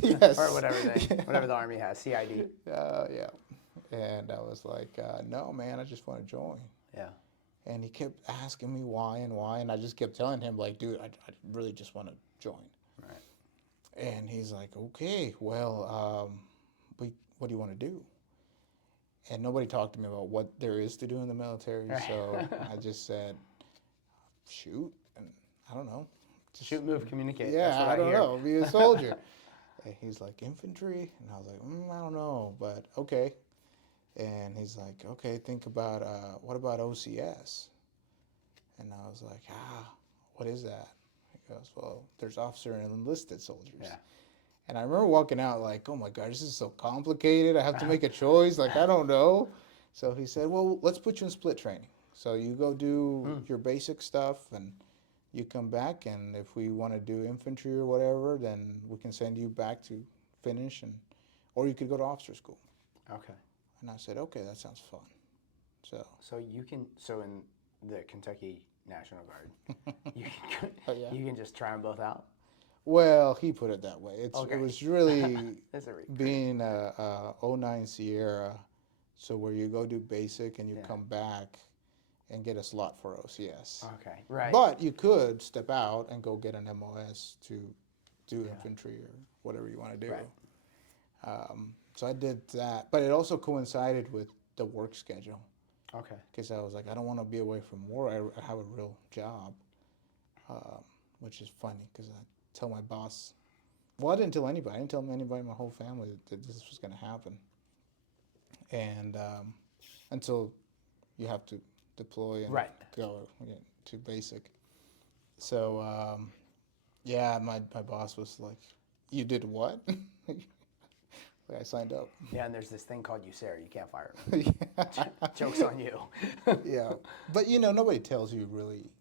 Yes. Or whatever the Army has, CID. Yeah. And I was like, no, man, I just want to join. Yeah. And he kept asking me why and why, and I just kept telling him like, dude, I really just want to join. Right. And he's like, okay, well, what do you want to do? And nobody talked to me about what there is to do in the military, Right. so I just said, shoot, and I don't know. Just, Shoot, move, communicate. That's yeah, what I I don't hear. know, be a soldier. And he's like, infantry? And I was like, I don't know, but okay. And he's like, okay, think about, what about OCS? And I was like, what is that? He goes, well, there's officer and enlisted soldiers. Yeah. And I remember walking out like, oh my God, this is so complicated. I have to make a choice. Like, I don't know. So he said, well, let's put you in split training. So you go do your basic stuff and you come back. And if we want to do infantry or whatever, then we can send you back to finish. Or you could go to officer school. Okay. And I said, okay, that sounds fun. So in the Kentucky National Guard, you can Oh, yeah. you can just try them both out. Well, he put it that way. Okay. It was really That's a recruit. being a 09 Sierra, so where you go do basic and you come back and get a slot for OCS. Okay, right. But you could step out and go get an MOS to do infantry or whatever you want to do. Right. So I did that, but it also coincided with the work schedule. Okay. Because I was like, I don't want to be away from war. I have a real job, which is funny because I tell my boss, well, I didn't tell anybody. I didn't tell anybody in my whole family that this was going to happen. And until you have to deploy and go to basic. So, my boss was like, you did what? Like I signed up. Yeah, and there's this thing called USARA. You can't fire them. Joke's on you. Yeah. But, nobody tells you really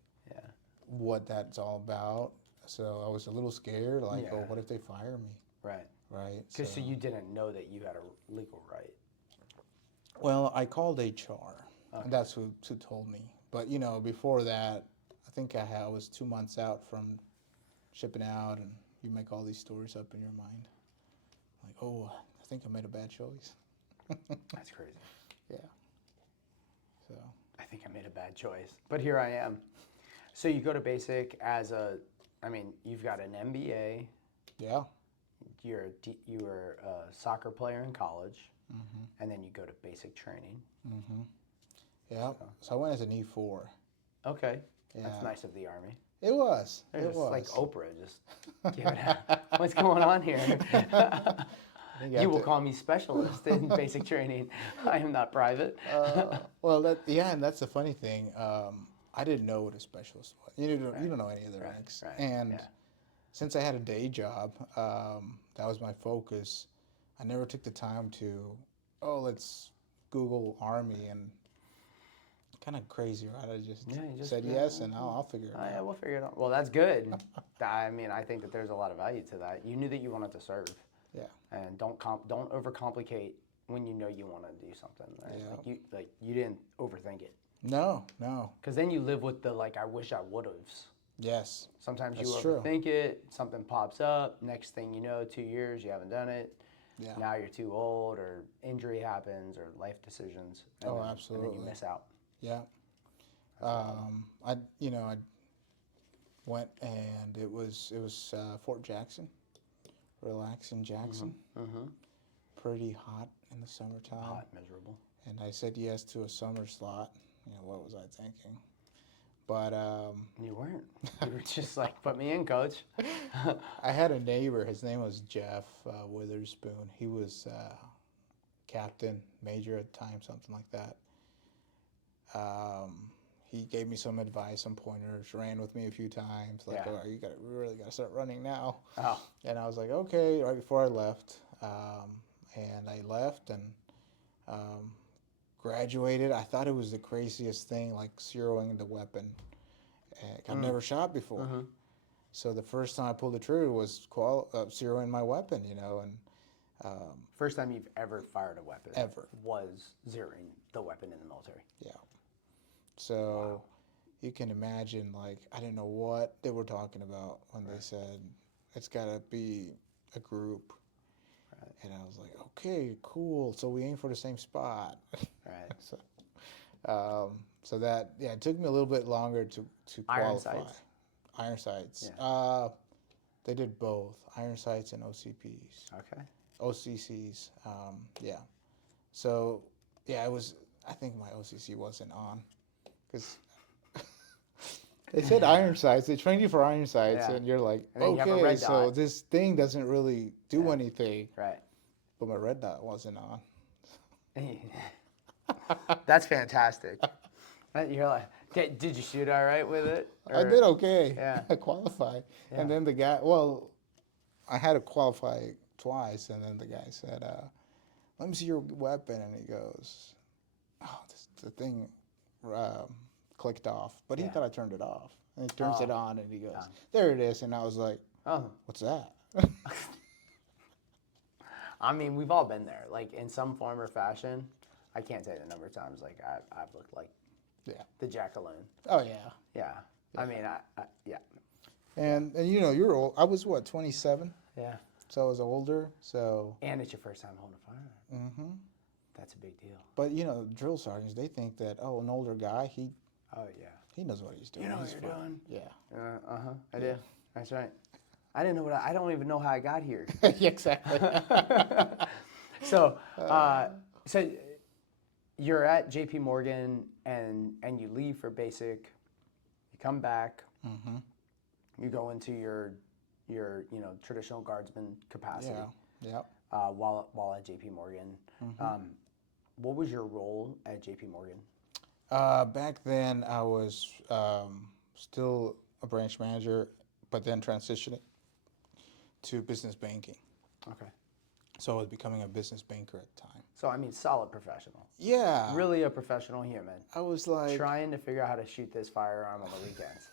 what that's all about. So I was a little scared, like, oh, what if they fire me? Right. Right. Because so you didn't know that you had a legal right. Well, I called HR, and that's who told me. But, before that, I think I was 2 months out from shipping out, and you make all these stories up in your mind. Like, oh, I think I made a bad choice. That's crazy. Yeah. So. I think I made a bad choice. But here I am. So you go to basic you've got an MBA. Yeah. You were a soccer player in college, and then you go to basic training. Mm-hmm. Yeah. So I went as an E4. Okay. Yeah. That's nice of the Army. It was. They're It just was. like Oprah, just give it out. What's going on here? You will call me specialist in basic training. I am not private. And that's the funny thing. I didn't know what a specialist was. You don't know any of the ranks. Right. And since I had a day job, that was my focus. I never took the time to, let's Google Army and kind of crazy, right? I just said yes, and I'll figure it out. Yeah, we'll figure it out. Well, that's good. I think that there's a lot of value to that. You knew that you wanted to serve. Yeah. And don't overcomplicate when you know you want to do something. Right? Yeah. You didn't overthink it. No. Because then you live with the I wish I would'ves. Yes. Sometimes That's you true. overthink it. Something pops up. Next thing you know, 2 years you haven't done it. Yeah. Now you're too old, or injury happens, or life decisions. Absolutely. And then you miss out. Yeah. I went and it was Fort Jackson, relaxing Jackson. Mm-hmm. Pretty hot in the summertime. Hot, miserable. And I said yes to a summer slot. What was I thinking? But you weren't. You were just like, put me in, coach. I had a neighbor. His name was Jeff Witherspoon. He was captain, major at the time, something like that. He gave me some advice, some pointers, ran with me a few times. Like, you really got to start running now. Oh. And I was like, okay, right before I left. And I left and graduated. I thought it was the craziest thing, like zeroing the weapon. I've never shot before. Mm-hmm. So the first time I pulled the trigger was zeroing my weapon, and first time you've ever fired a weapon ever was zeroing the weapon in the military. Yeah. So you can imagine, I didn't know what they were talking about when they said it's got to be a group. Right. And I was like, okay, cool. So we aim for the same spot. Right. So that it took me a little bit longer to Iron qualify. sights? Iron sights. Yeah. They did both iron sights and OCPs, Okay. OCCs. Yeah. So yeah, it was. I think my OCC wasn't on because they said iron sights. They trained you for iron sights, Yeah. and you're like, And then you have a okay, red so dot. this thing doesn't really do Yeah. anything. Right. But my red dot wasn't on. That's fantastic. You're like, did you shoot all right with it? I did okay. Yeah. I qualified. Yeah. And then the guy, well, I had to qualify twice, and then the guy said, let me see your weapon. And he goes, oh, the thing clicked off. But he Yeah. thought I turned it off. And he turns it on, and he goes, Yeah. there it is. And I was like, Oh. what's that? I mean, we've all been there, like in some form or fashion. I can't tell you the number of times like I've looked like the jackaloon. Oh, yeah. Yeah. I mean, yeah. And you know, you're old. I was, what, 27? Yeah. So I was older. So. And it's your first time holding a firearm. Mm-hmm. That's a big deal. But, you know, drill sergeants, they think that, oh, an older guy, he knows what he's doing. You know what He's you're fine. doing? Yeah. I do. That's right. I didn't know I don't even know how I got here. Yeah, exactly. So you're at JP Morgan and you leave for basic. You come back. Mm-hmm. You go into your traditional guardsman capacity. Yeah. Yep. While at JP Morgan. Mm-hmm. What was your role at JP Morgan? Back then, I was still a branch manager, but then transitioning to business banking. Okay. So I was becoming a business banker at the time. So, I mean, solid professional. Yeah. Really a professional human. I was like... trying to figure out how to shoot this firearm on the weekends.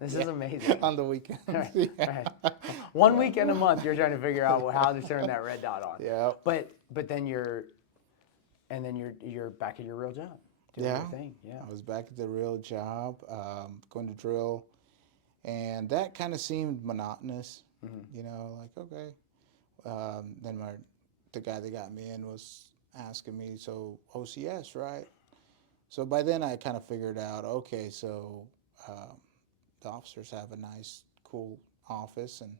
This is amazing. On the weekends. Right, right. One weekend a month, you're trying to figure out how to turn that red dot on. Yeah. But then you're back at your real job. Doing your thing. Yeah. I was back at the real job, going to drill. And that kind of seemed monotonous. Mm-hmm. You know, like, okay. Then the guy that got me in was asking me, so OCS, right? So by then I kind of figured out, okay, so the officers have a nice, cool office, and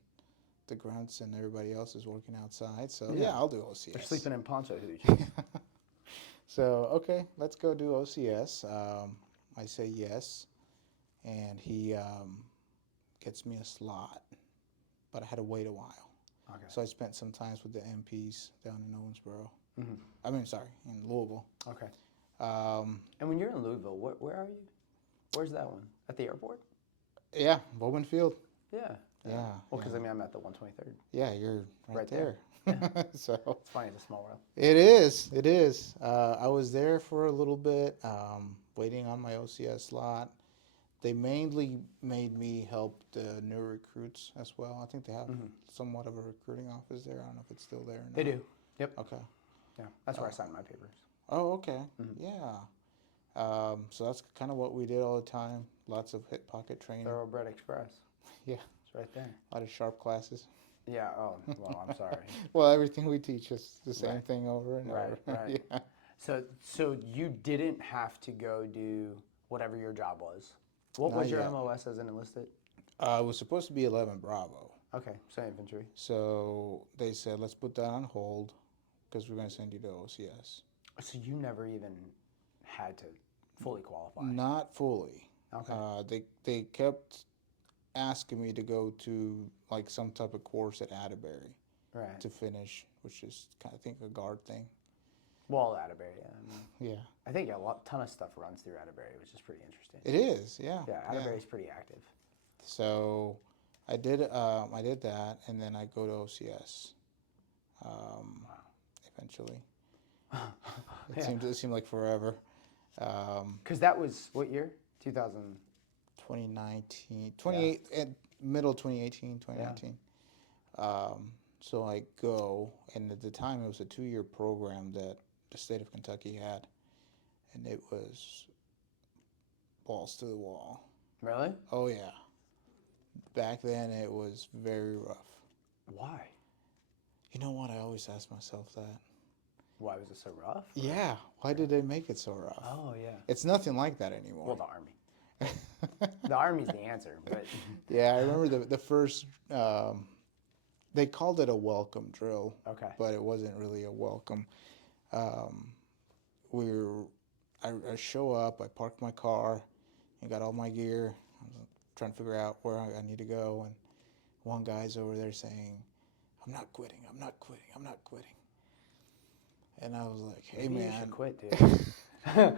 the grunts and everybody else is working outside. So yeah, I'll do OCS. They're sleeping in poncho hooch. So, okay, let's go do OCS. I say yes, and he gets me a slot, but I had to wait a while. Okay. So I spent some time with the MPs down in Owensboro. Mm-hmm. I mean, sorry, in Louisville. Okay. And when you're in Louisville, where are you? Where's that one? At the airport? Yeah, Bowman Field. Yeah. Yeah. Well, because I mean, I'm at the 123rd. Yeah, you're right there. Yeah. So it's funny, it's a small world. It is. It is. I was there for a little bit, waiting on my OCS slot. They mainly made me help the new recruits as well. I think they have somewhat of a recruiting office there. I don't know if it's still there or not. They do. Yep. Okay. Yeah, that's where I signed my papers. Oh, okay. Mm-hmm. Yeah. So that's kind of what we did all the time. Lots of hip pocket training. Thoroughbred Express. Yeah. It's right there. A lot of sharp classes. Yeah. Oh, well, I'm sorry. Well, everything we teach is the same thing over and over. Right. Yeah. So you didn't have to go do whatever your job was. What was your MOS as an enlisted? It was supposed to be 11 Bravo. Okay, so infantry. So they said, let's put that on hold because we're going to send you to OCS. So you never even had to fully qualify? Not fully. Okay. They kept asking me to go to like some type of course at Atterbury to finish, which is I think a guard thing. Well, Atterbury, yeah. Yeah. I think ton of stuff runs through Atterbury, which is pretty interesting. It is, yeah. Yeah, Atterbury's pretty active. So I did that, and then I go to OCS. Eventually. It seemed like forever. Because that was what year? 2019, middle 2018, 2019. Yeah. So I go, and at the time it was a 2-year program that the state of Kentucky had, and it was balls to the wall. Really? Oh yeah. Back then it was very rough. Why? You know what? I always ask myself that. Why was it so rough? Yeah, why did they make it so rough? Oh yeah. It's nothing like that anymore. Well, the army. The army's the answer, but Yeah, I remember the first. They called it a welcome drill, okay. but it wasn't really a welcome. Um, I show up, I park my car, and got all my gear. I'm trying to figure out where I need to go, and one guy's over there saying, "I'm not quitting. I'm not quitting. I'm not quitting." And I was like, "Hey, Maybe man." you should quit, dude. I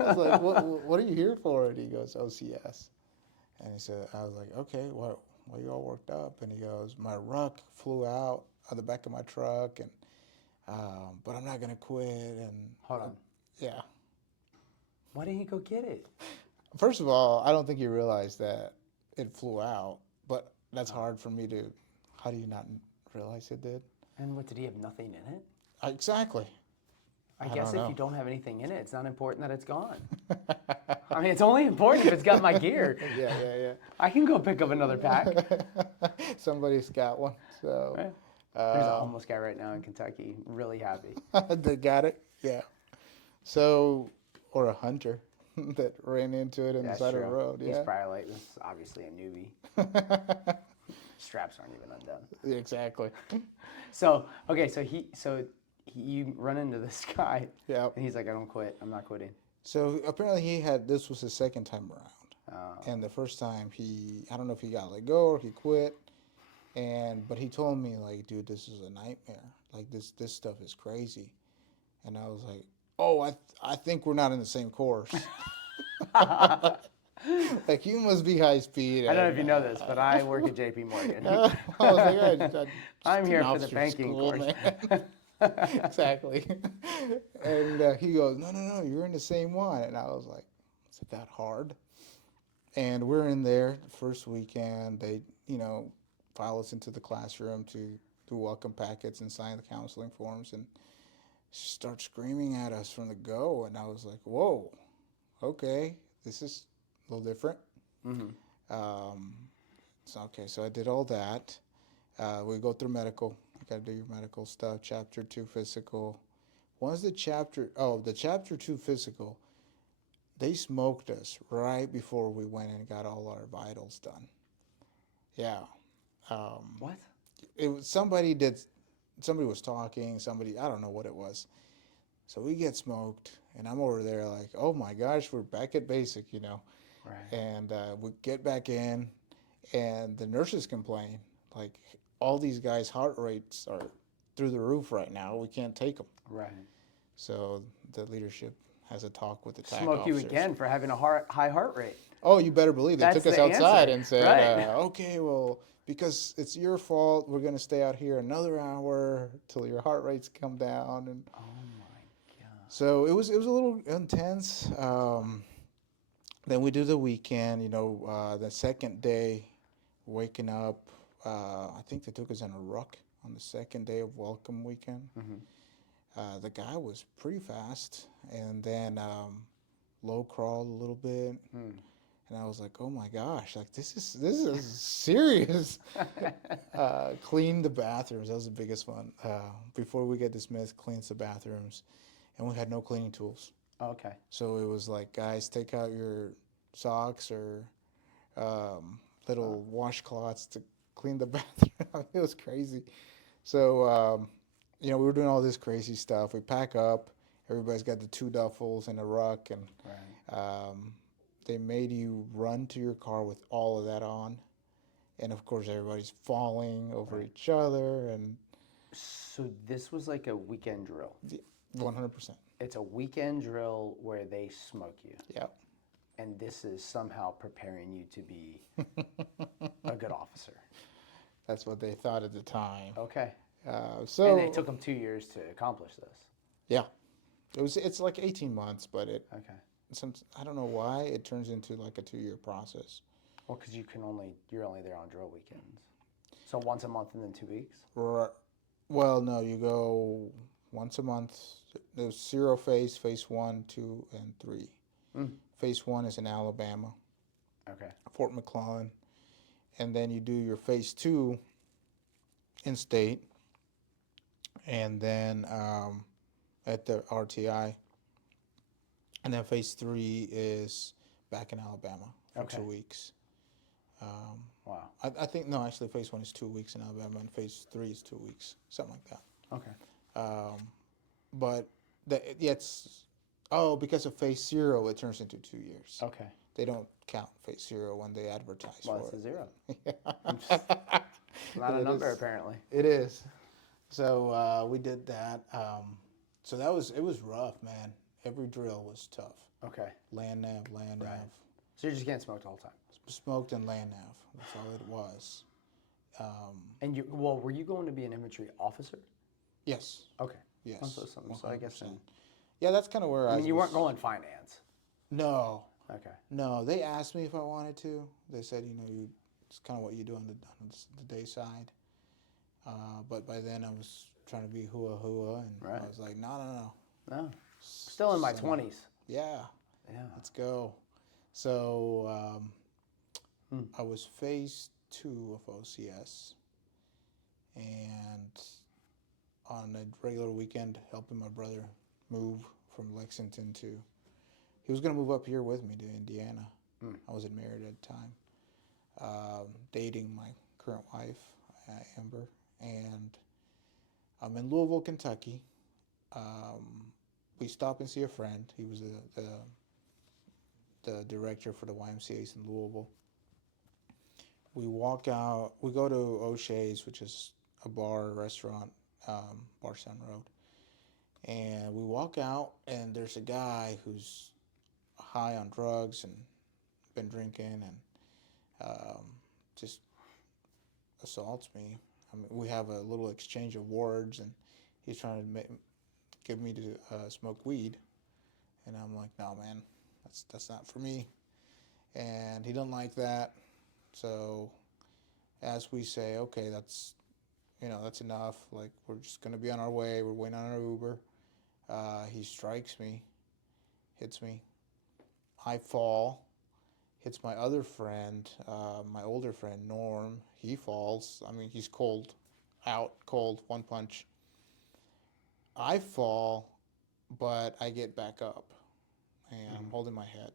was like, what are you here for? And he goes, OCS. And he said, I was like, okay, why are you all worked up? And he goes, my ruck flew out of the back of my truck, and but I'm not going to quit. And Hold on. yeah. Why didn't you go get it? First of all, I don't think you realized that it flew out, but that's hard for me to, how do you not realize it did? And what, did he have nothing in it? Exactly. I I guess don't if know. you don't have anything in it, it's not important that it's gone. I mean, it's only important if it's got my gear. Yeah. I can go pick up another pack. Somebody's got one. So Right. There's a homeless guy right now in Kentucky, really happy. they got it. Yeah. So, or a hunter that ran into it on the That's side true. of the road. He's Yeah. probably like, this is obviously a newbie. Straps aren't even undone. Exactly. So, okay, so you run into this guy, Yeah. and he's like, I don't quit. I'm not quitting. So apparently this was his second time around. And the first time I don't know if he got let go or he quit. But he told me, like, dude, this is a nightmare. Like, this stuff is crazy. And I was like, oh, I think we're not in the same course. Like, you must be high speed. I don't know if you know this, but I work at JP Morgan. I was like, I'm here for the banking course. Exactly. And he goes, no, you're in the same one. And I was like, is it that hard? And we're in there the first weekend. They, file us into the classroom to do welcome packets and sign the counseling forms, and start screaming at us from the go. And I was like, whoa, okay, this is a little different. Mm-hmm. So I did all that. We go through medical. You got to do your medical stuff. Chapter 2 physical. The chapter 2 physical, they smoked us right before we went and got all our vitals done. Yeah. What? It was somebody was talking, I don't know what it was. So we get smoked, and I'm over there like, oh my gosh, we're back at basic, Right. And we get back in, and the nurses complain, like, all these guys' heart rates are through the roof right now. We can't take them. Right. So the leadership has a talk with the TAC Smoke officers. you again for having a high heart rate. Oh, you better believe they That's took us the outside answer. and said, Right. okay, well, because it's your fault, we're going to stay out here another hour till your heart rates come down. And Oh my God. so it was a little intense. Then we do the weekend, the second day, waking up. I think they took us on a ruck on the second day of welcome weekend. Mm-hmm. The guy was pretty fast, and then low crawled a little bit. And I was like, oh my gosh, like this is serious. Cleaned the bathrooms. That was the biggest one. Before we get dismissed, cleans the bathrooms. And we had no cleaning tools. Okay. So it was like, guys, take out your socks or little washcloths to clean the bathroom. It was crazy. So, we were doing all this crazy stuff. We pack up. Everybody's got the 2 duffels and a ruck. And Right. they made you run to your car with all of that on. And, of course, everybody's falling over each other. And So this was like a weekend drill. 100%. It's a weekend drill where they smoke you. Yeah. And this is somehow preparing you to be a good officer. That's what they thought at the time. Okay. So And it took them 2 years to accomplish this. Yeah. It's like 18 months, but Okay. I don't know why it turns into like a 2-year process. Well, because you're only there on drill weekends. So once a month and then 2 weeks? Well, no, you go once a month. There's 0 phase 1, 2, and 3. Phase 1 is in Alabama, Okay. Fort McClellan. And then you do your phase 2 in state. And then at the RTI, and then phase 3 is back in Alabama for Okay. 2 weeks. Wow. I think no, actually, phase 1 is 2 weeks in Alabama, and phase 3 is 2 weeks, something like that. Okay. But it's because of phase 0, it turns into 2 years. Okay. They don't count phase 0 when they advertise Well, for it's a it. zero. Yeah. Not a It number, is. apparently. It is. So we did that. So it was rough, man. Every drill was tough. Okay. Land nav. Right. So you're just getting smoked the whole time. Smoked and land nav. That's all it was. And were you going to be an infantry officer? Yes. Okay. Yes. So I guess then. Yeah, that's kind of where I mean, you weren't going finance. No. Okay. No, they asked me if I wanted to. They said, it's kind of what you do on the day side. But by then I was trying to be hua, and Right. I was like, no. No. Still in my 20s. Yeah. Yeah. Let's go. So I was phase 2 of OCS, and on a regular weekend, helping my brother move from Lexington to. He was going to move up here with me to Indiana. I wasn't married at the time. Dating my current wife, Amber, and I'm in Louisville, Kentucky. We stop and see a friend. He was the director for the YMCA's in Louisville. We walk out. We go to O'Shea's, which is a restaurant, Barstown Road. And we walk out, and there's a guy who's high on drugs and been drinking, and just assaults me. I mean, we have a little exchange of words, and he's trying to get me to smoke weed, and I'm like, no, man, that's not for me. And he doesn't like that. So as we say, okay, that's enough. Like, we're just gonna be on our way. We're waiting on our Uber. He strikes me, hits me. I fall, hits my other friend, my older friend, Norm. He falls. I mean, he's cold, one punch. I fall, but I get back up, and I'm holding my head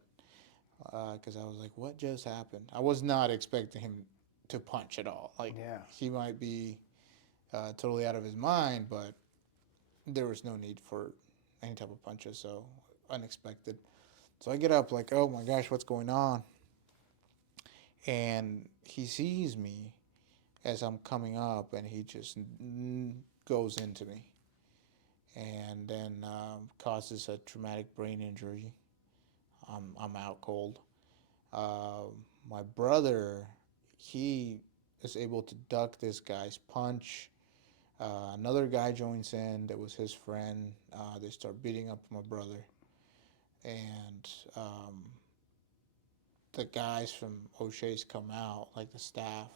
because I was like, what just happened? I was not expecting him to punch at all. Like, he might be totally out of his mind, but there was no need for any type of punches, so unexpected. So I get up like, oh my gosh, what's going on? And he sees me as I'm coming up, and he just goes into me, and then causes a traumatic brain injury. I'm out cold. My brother, he is able to duck this guy's punch. Another guy joins in. That was his friend. They start beating up my brother, and the guys from O'Shea's come out, like the staff.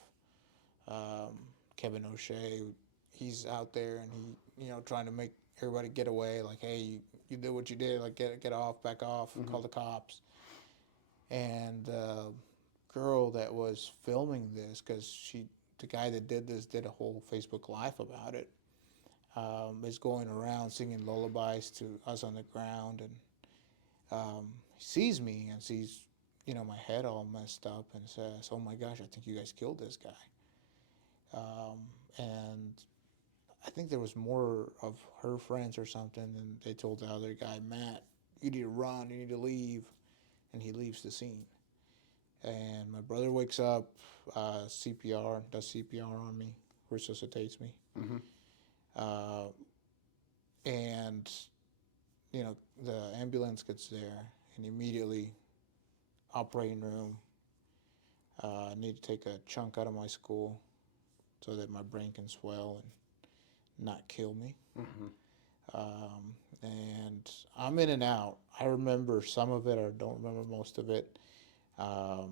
Kevin O'Shea, he's out there, and he, trying to make everybody get away. Like, hey, you did what you did. Like, get off, back off, call the cops. And the girl that was filming this, because the guy that did this did a whole Facebook Live about it, is going around singing lullabies to us on the ground, and sees me and sees, my head all messed up, and says, oh my gosh, I think you guys killed this guy. And I think there was more of her friends or something, and they told the other guy, Matt, you need to run, you need to leave. And he leaves the scene. And my brother wakes up, does CPR on me, resuscitates me. And, the ambulance gets there, and immediately, operating room, I need to take a chunk out of my skull so that my brain can swell and not kill me. And I'm in and out. I remember some of it. I don't remember most of it. I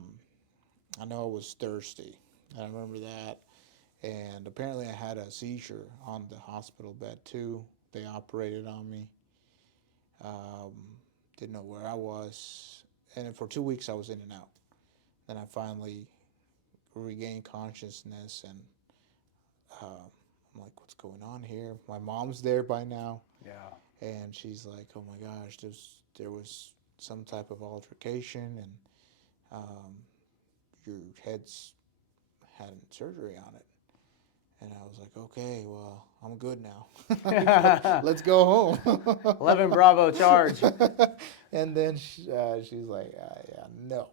know I was thirsty. I remember that. And apparently I had a seizure on the hospital bed too. They operated on me. Didn't know where I was. And then for 2 weeks I was in and out. Then I finally regained consciousness, and I'm like, what's going on here? My mom's there by now, Yeah. and she's like, oh my gosh, there was some type of altercation, and your head's had surgery on it. And I was like, okay, well, I'm good now. Let's go home. 11 Bravo charge. And then she's like, yeah, no.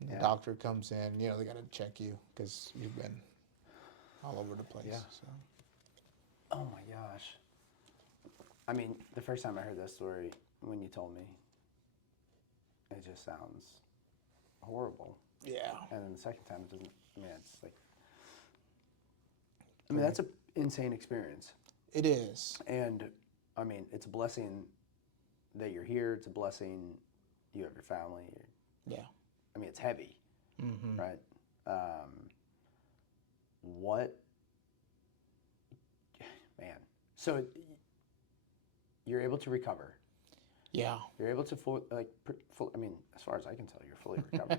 And the Yeah. doctor comes in, they got to check you because you've been all over the place. Yeah. So. Oh my gosh. I mean, the first time I heard that story, when you told me, it just sounds horrible. Yeah. And then the second time, it doesn't, it's like, that's an insane experience. It is. And, it's a blessing that you're here. It's a blessing you have your family. Yeah. It's heavy, Mm-hmm. right? What, man. So you're able to recover. Yeah. You're able to as far as I can tell, you're fully recovered.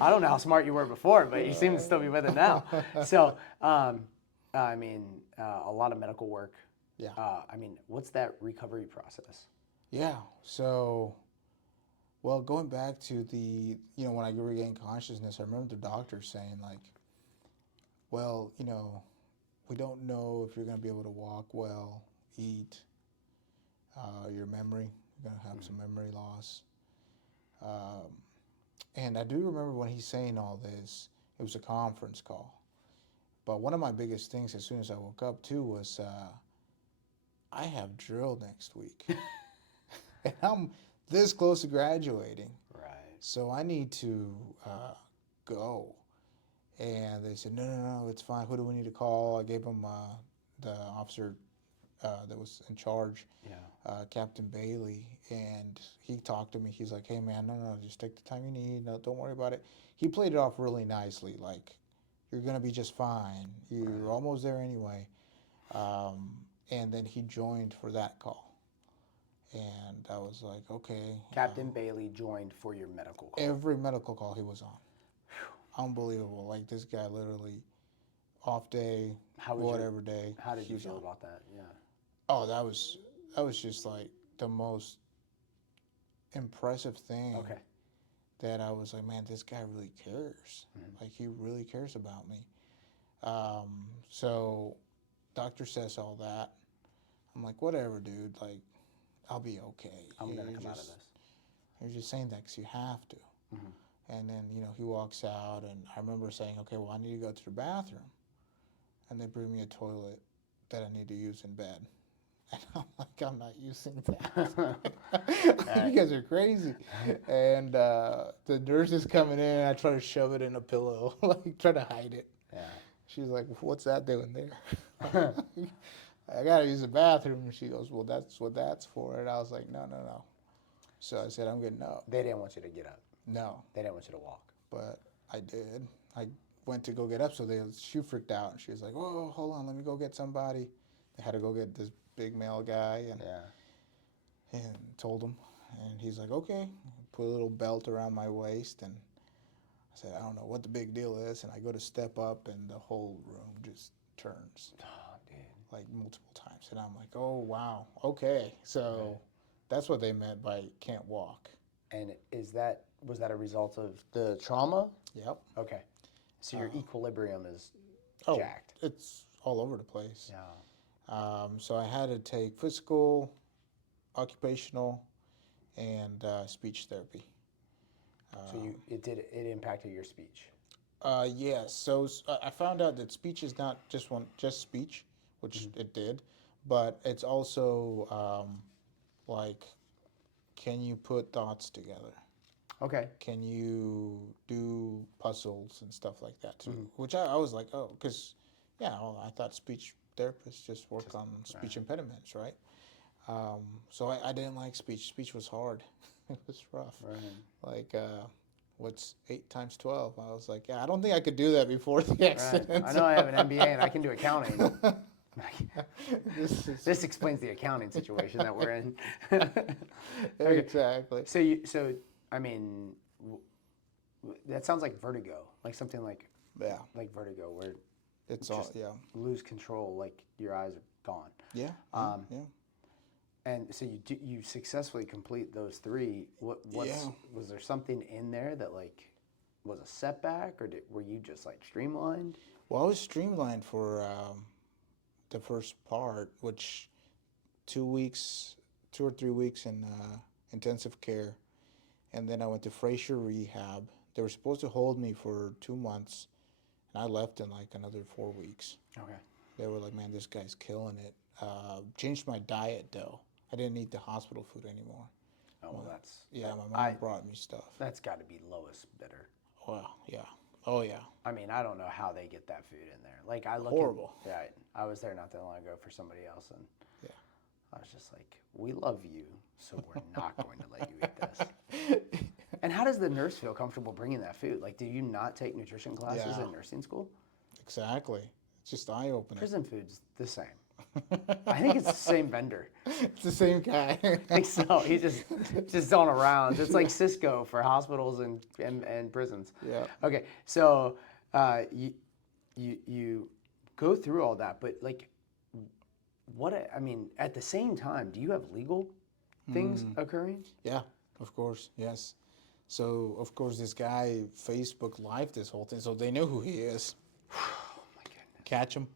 I don't know how smart you were before, but you seem to still be with it now. So, a lot of medical work. Yeah. What's that recovery process? Yeah. So, well, going back to when I regained consciousness, I remember the doctor saying, like, well, we don't know if you're going to be able to walk well, eat, your memory, you're going to have some memory loss. And I do remember when he's saying all this, it was a conference call. But one of my biggest things as soon as I woke up, too, was I have drill next week. And I'm this close to graduating. Right. So I need to go. And they said, no, it's fine. Who do we need to call? I gave them the officer that was in charge, Captain Bailey. And he talked to me. He's like, hey, man, no, just take the time you need. No, don't worry about it. He played it off really nicely. Like, you're going to be just fine. You're almost there anyway. And then he joined for that call. And I was like, okay. Captain Bailey joined for your medical call. Every medical call he was on. Unbelievable. Like, this guy literally, off day, whatever day. How did you feel about that? Yeah. Oh, that was just like the most impressive thing. Okay. That I was like, man, this guy really cares. Mm-hmm. Like, he really cares about me. So, doctor says all that. I'm like, whatever, dude. Like, I'll be okay. I'm going to come out of this. You're just saying that because you have to. Mm-hmm. And then, he walks out, and I remember saying, okay, well, I need to go to the bathroom. And they bring me a toilet that I need to use in bed. And I'm like, I'm not using that. You guys are crazy. And the nurse is coming in, and I try to shove it in a pillow, like, try to hide it. Yeah. She's like, what's that doing there? I got to use the bathroom. And she goes, well, that's what that's for. And I was like, no. So I said, I'm getting up. They didn't want you to get up. No. They didn't want you to walk. But I did. I went to go get up, so she freaked out. And she was like, oh, hold on, let me go get somebody. They had to go get this big male guy and told him. And he's like, okay. Put a little belt around my waist. And I said, I don't know what the big deal is. And I go to step up, and the whole room just turns. Like multiple times. And I'm like, oh, wow, okay. So that's what they meant by can't walk. And was that a result of the trauma? Yep. Okay. So your equilibrium is jacked. It's all over the place. Yeah. So I had to take physical, occupational, and speech therapy. So it impacted your speech? Yes. So I found out that speech is not just speech, which it did, but it's also like, can you put thoughts together? Okay. Can you do puzzles and stuff like that too? Which I was like, oh, because, I thought speech therapists just work on speech impediments, right? So I didn't like speech. Speech was hard. It was rough. Right. Like, what's 8 times 12? I was like, I don't think I could do that before the accident. Right. I know I have an MBA and I can do accounting. This explains the accounting situation that we're in. Okay. Exactly. So that sounds like vertigo, like something like vertigo, where It's all, just yeah. lose control, like your eyes are gone. Yeah. Yeah. And so you successfully complete those 3. Yeah. Was there something in there that like was a setback, or were you just like streamlined? Well, I was streamlined for the first part, which 2 weeks, 2 or 3 weeks in intensive care, and then I went to Fraser Rehab. They were supposed to hold me for 2 months, and I left in like another 4 weeks. Okay. They were like, "Man, this guy's killing it." Changed my diet though. I didn't eat the hospital food anymore. Oh, well, that's Yeah, my mom brought me stuff. that's got to be lowest bidder. Well, yeah. Oh yeah. I mean, I don't know how they get that food in there. Like I look Horrible. at, yeah, I was there not that long ago for somebody else, and Yeah. I was just like, we love you, so we're not going to let you eat this. And how does the nurse feel comfortable bringing that food? Like, do you not take nutrition classes Yeah. in nursing school? Exactly. It's just eye opening. Prison food's the same. I think it's the same vendor. It's the same guy. I think so. He's just on around. It's like Cisco for hospitals and prisons. Yeah. Okay, so you go through all that, but like, I mean, at the same time, do you have legal things occurring? Yeah, of course. Yes. So of course this guy Facebook Live this whole thing, so they know who he is. Oh my goodness. Catch him.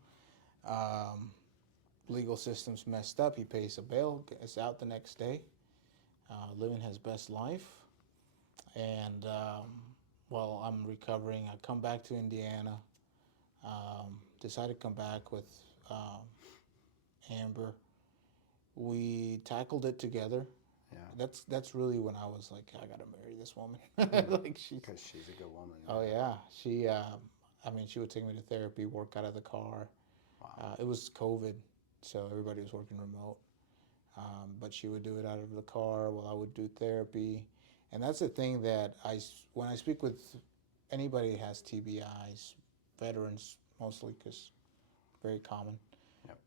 Legal system's messed up. He pays a bail, gets out the next day, living his best life. And while I'm recovering, I come back to Indiana. Decided to come back with Amber. We tackled it together. Yeah. That's really when I was like, I gotta marry this woman. Like Because she's a good woman. Oh yeah, she. I mean, she would take me to therapy, work out of the car. Wow. It was COVID, so everybody was working remote. But she would do it out of the car while I would do therapy. And that's the thing that when I speak with anybody who has TBIs, veterans mostly, because very common. Yep.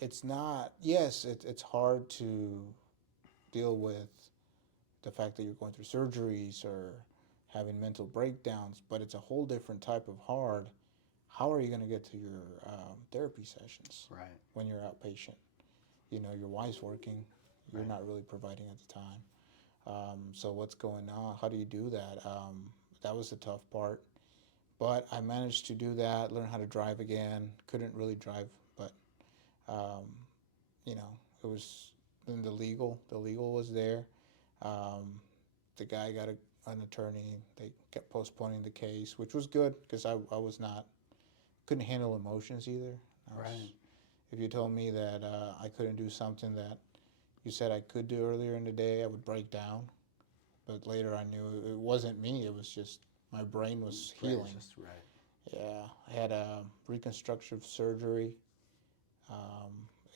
It's not. Yes, it's hard to deal with the fact that you're going through surgeries or having mental breakdowns, but it's a whole different type of hard. How are you going to get to your therapy sessions Right. when you're outpatient? You know, your wife's working, you're not really providing at the time. So what's going on? How do you do that? That was the tough part. But I managed to do that, learn how to drive again. Couldn't really drive, but, you know, it was then the legal was there. The guy got an attorney. They kept postponing the case, which was good because I couldn't handle emotions either. Right. If you told me that I couldn't do something that you said I could do earlier in the day, I would break down. But later I knew it wasn't me. It was just my brain was healing. Right. Yeah, I had a reconstructive surgery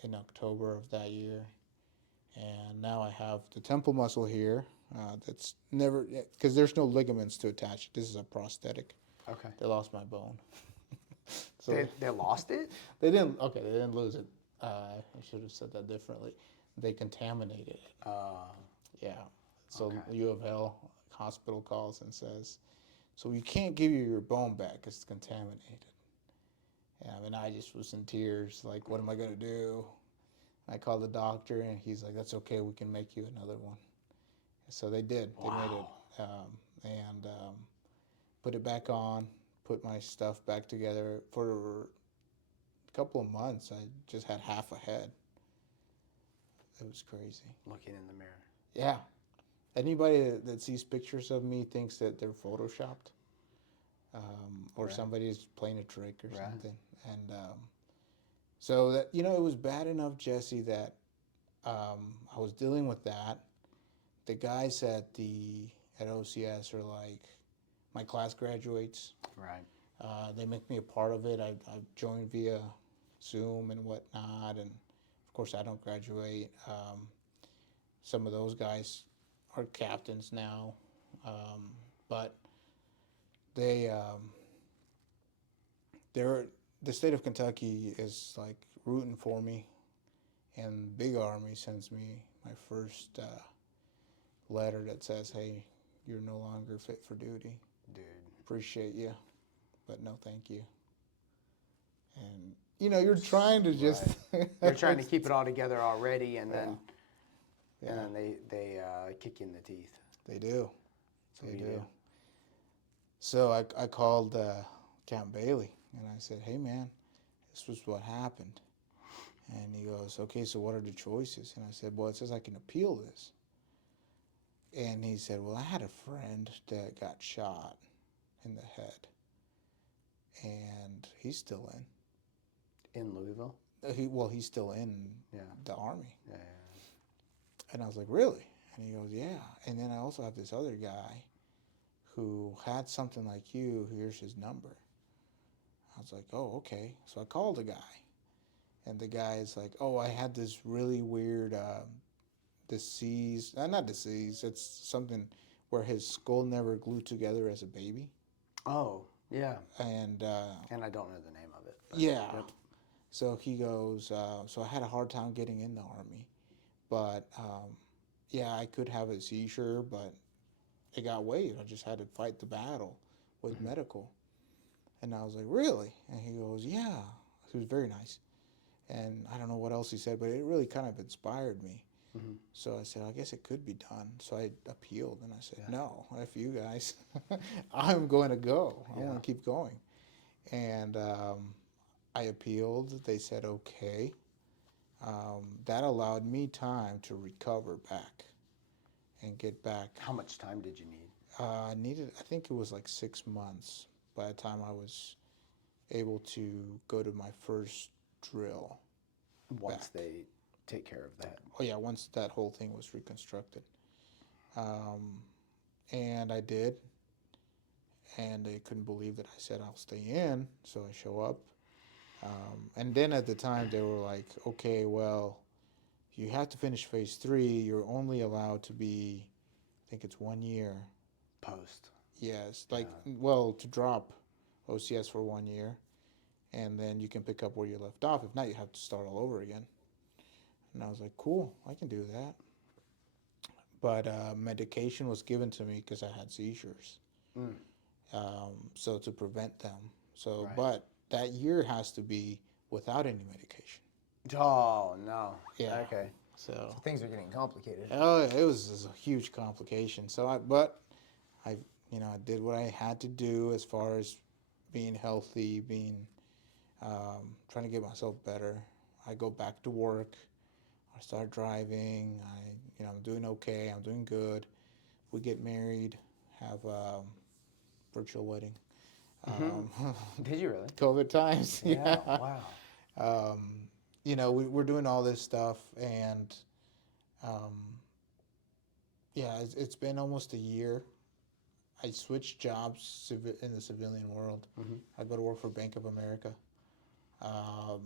in October of that year. And now I have the temple muscle here that's never, because there's no ligaments to attach. This is a prosthetic. Okay. They lost my bone. So They lost it? they didn't lose it. I should have said that differently. They contaminated it. Yeah. So Okay. U of L hospital calls and says, so we can't give you your bone back because it's contaminated. And I mean, I just was in tears, like, what am I going to do? I called the doctor, and he's like, that's okay, we can make you another one. So they did. They made it and put it back on, put my stuff back together. For a couple of months, I just had half a head. It was crazy. Looking in the mirror. Yeah. Anybody that sees pictures of me thinks that they're photoshopped or Right. somebody's playing a trick or Right. something. And so that, you know, it was bad enough, Jesse, that I was dealing with that. The guys at OCS are like, my class graduates. Right. They make me a part of it. I've joined via Zoom and whatnot. And of course, I don't graduate. Some of those guys are captains now. But the state of Kentucky is like rooting for me, and Big Army sends me my first letter that says, hey, you're no longer fit for duty. Dude. Appreciate you, but no thank you. And you're trying to just You're trying to keep it all together already, and then Yeah. and then they kick you in the teeth. They do. So They what do do. you do? So I called Count Bailey and I said, "Hey man, this was what happened." And he goes, "Okay, so what are the choices?" And I said, "Well, it says I can appeal this." And he said, "Well, I had a friend that got shot in the head, and he's still In Louisville? in. He's still in Yeah. the army." Yeah. And I was like, "Really?" And he goes, "Yeah." And then I also have this other guy who had something like you. Here's his number. I was like, "Oh, okay." So I called the guy, and the guy is like, "Oh, I had this really weird disease. Not disease. It's something where his skull never glued together as a baby." Oh, yeah. And And I don't know the name of it. But, yeah. Yep. So he goes, so I had a hard time getting in the army, but yeah, I could have a seizure, but it got waived. I just had to fight the battle with medical. And I was like, "Really?" And he goes, "Yeah." He was very nice. And I don't know what else he said, but it really kind of inspired me. Mhm. So I said, "I guess it could be done." So I appealed, and I said, Yeah. "No, F you guys. I'm going to go. I Yeah. want to keep going." And I appealed. They said, "Okay." That allowed me time to recover back and get back. How much time did you need? I think it was like 6 months by the time I was able to go to my first drill. Once Back. they take care of that. Oh yeah, once that whole thing was reconstructed. Um, and I did, and they couldn't believe that I said I'll stay in, so I show up. And then at the time they were like, "Okay, well, you have to finish phase 3. You're only allowed to be, I think it's 1 year." Post. Yes, like, well, to drop OCS for 1 year, and then you can pick up where you left off. If not, you have to start all over again. And I was like, "Cool, I can do that." But medication was given to me because I had seizures, Mm. so to prevent them. So, Right. but that year has to be without any medication. Oh, no. Yeah. Okay. So, So things are getting complicated. oh, it was a huge complication. So, I, I did what I had to do as far as being healthy, trying to get myself better. I go back to work. I start driving. I'm doing okay. I'm doing good. We get married, have a virtual wedding. Did you really? COVID times. Yeah. Wow. We're doing all this stuff, and um, yeah, it's been almost a year. I switched jobs in the civilian world. Mm-hmm. I go to work for Bank of America. So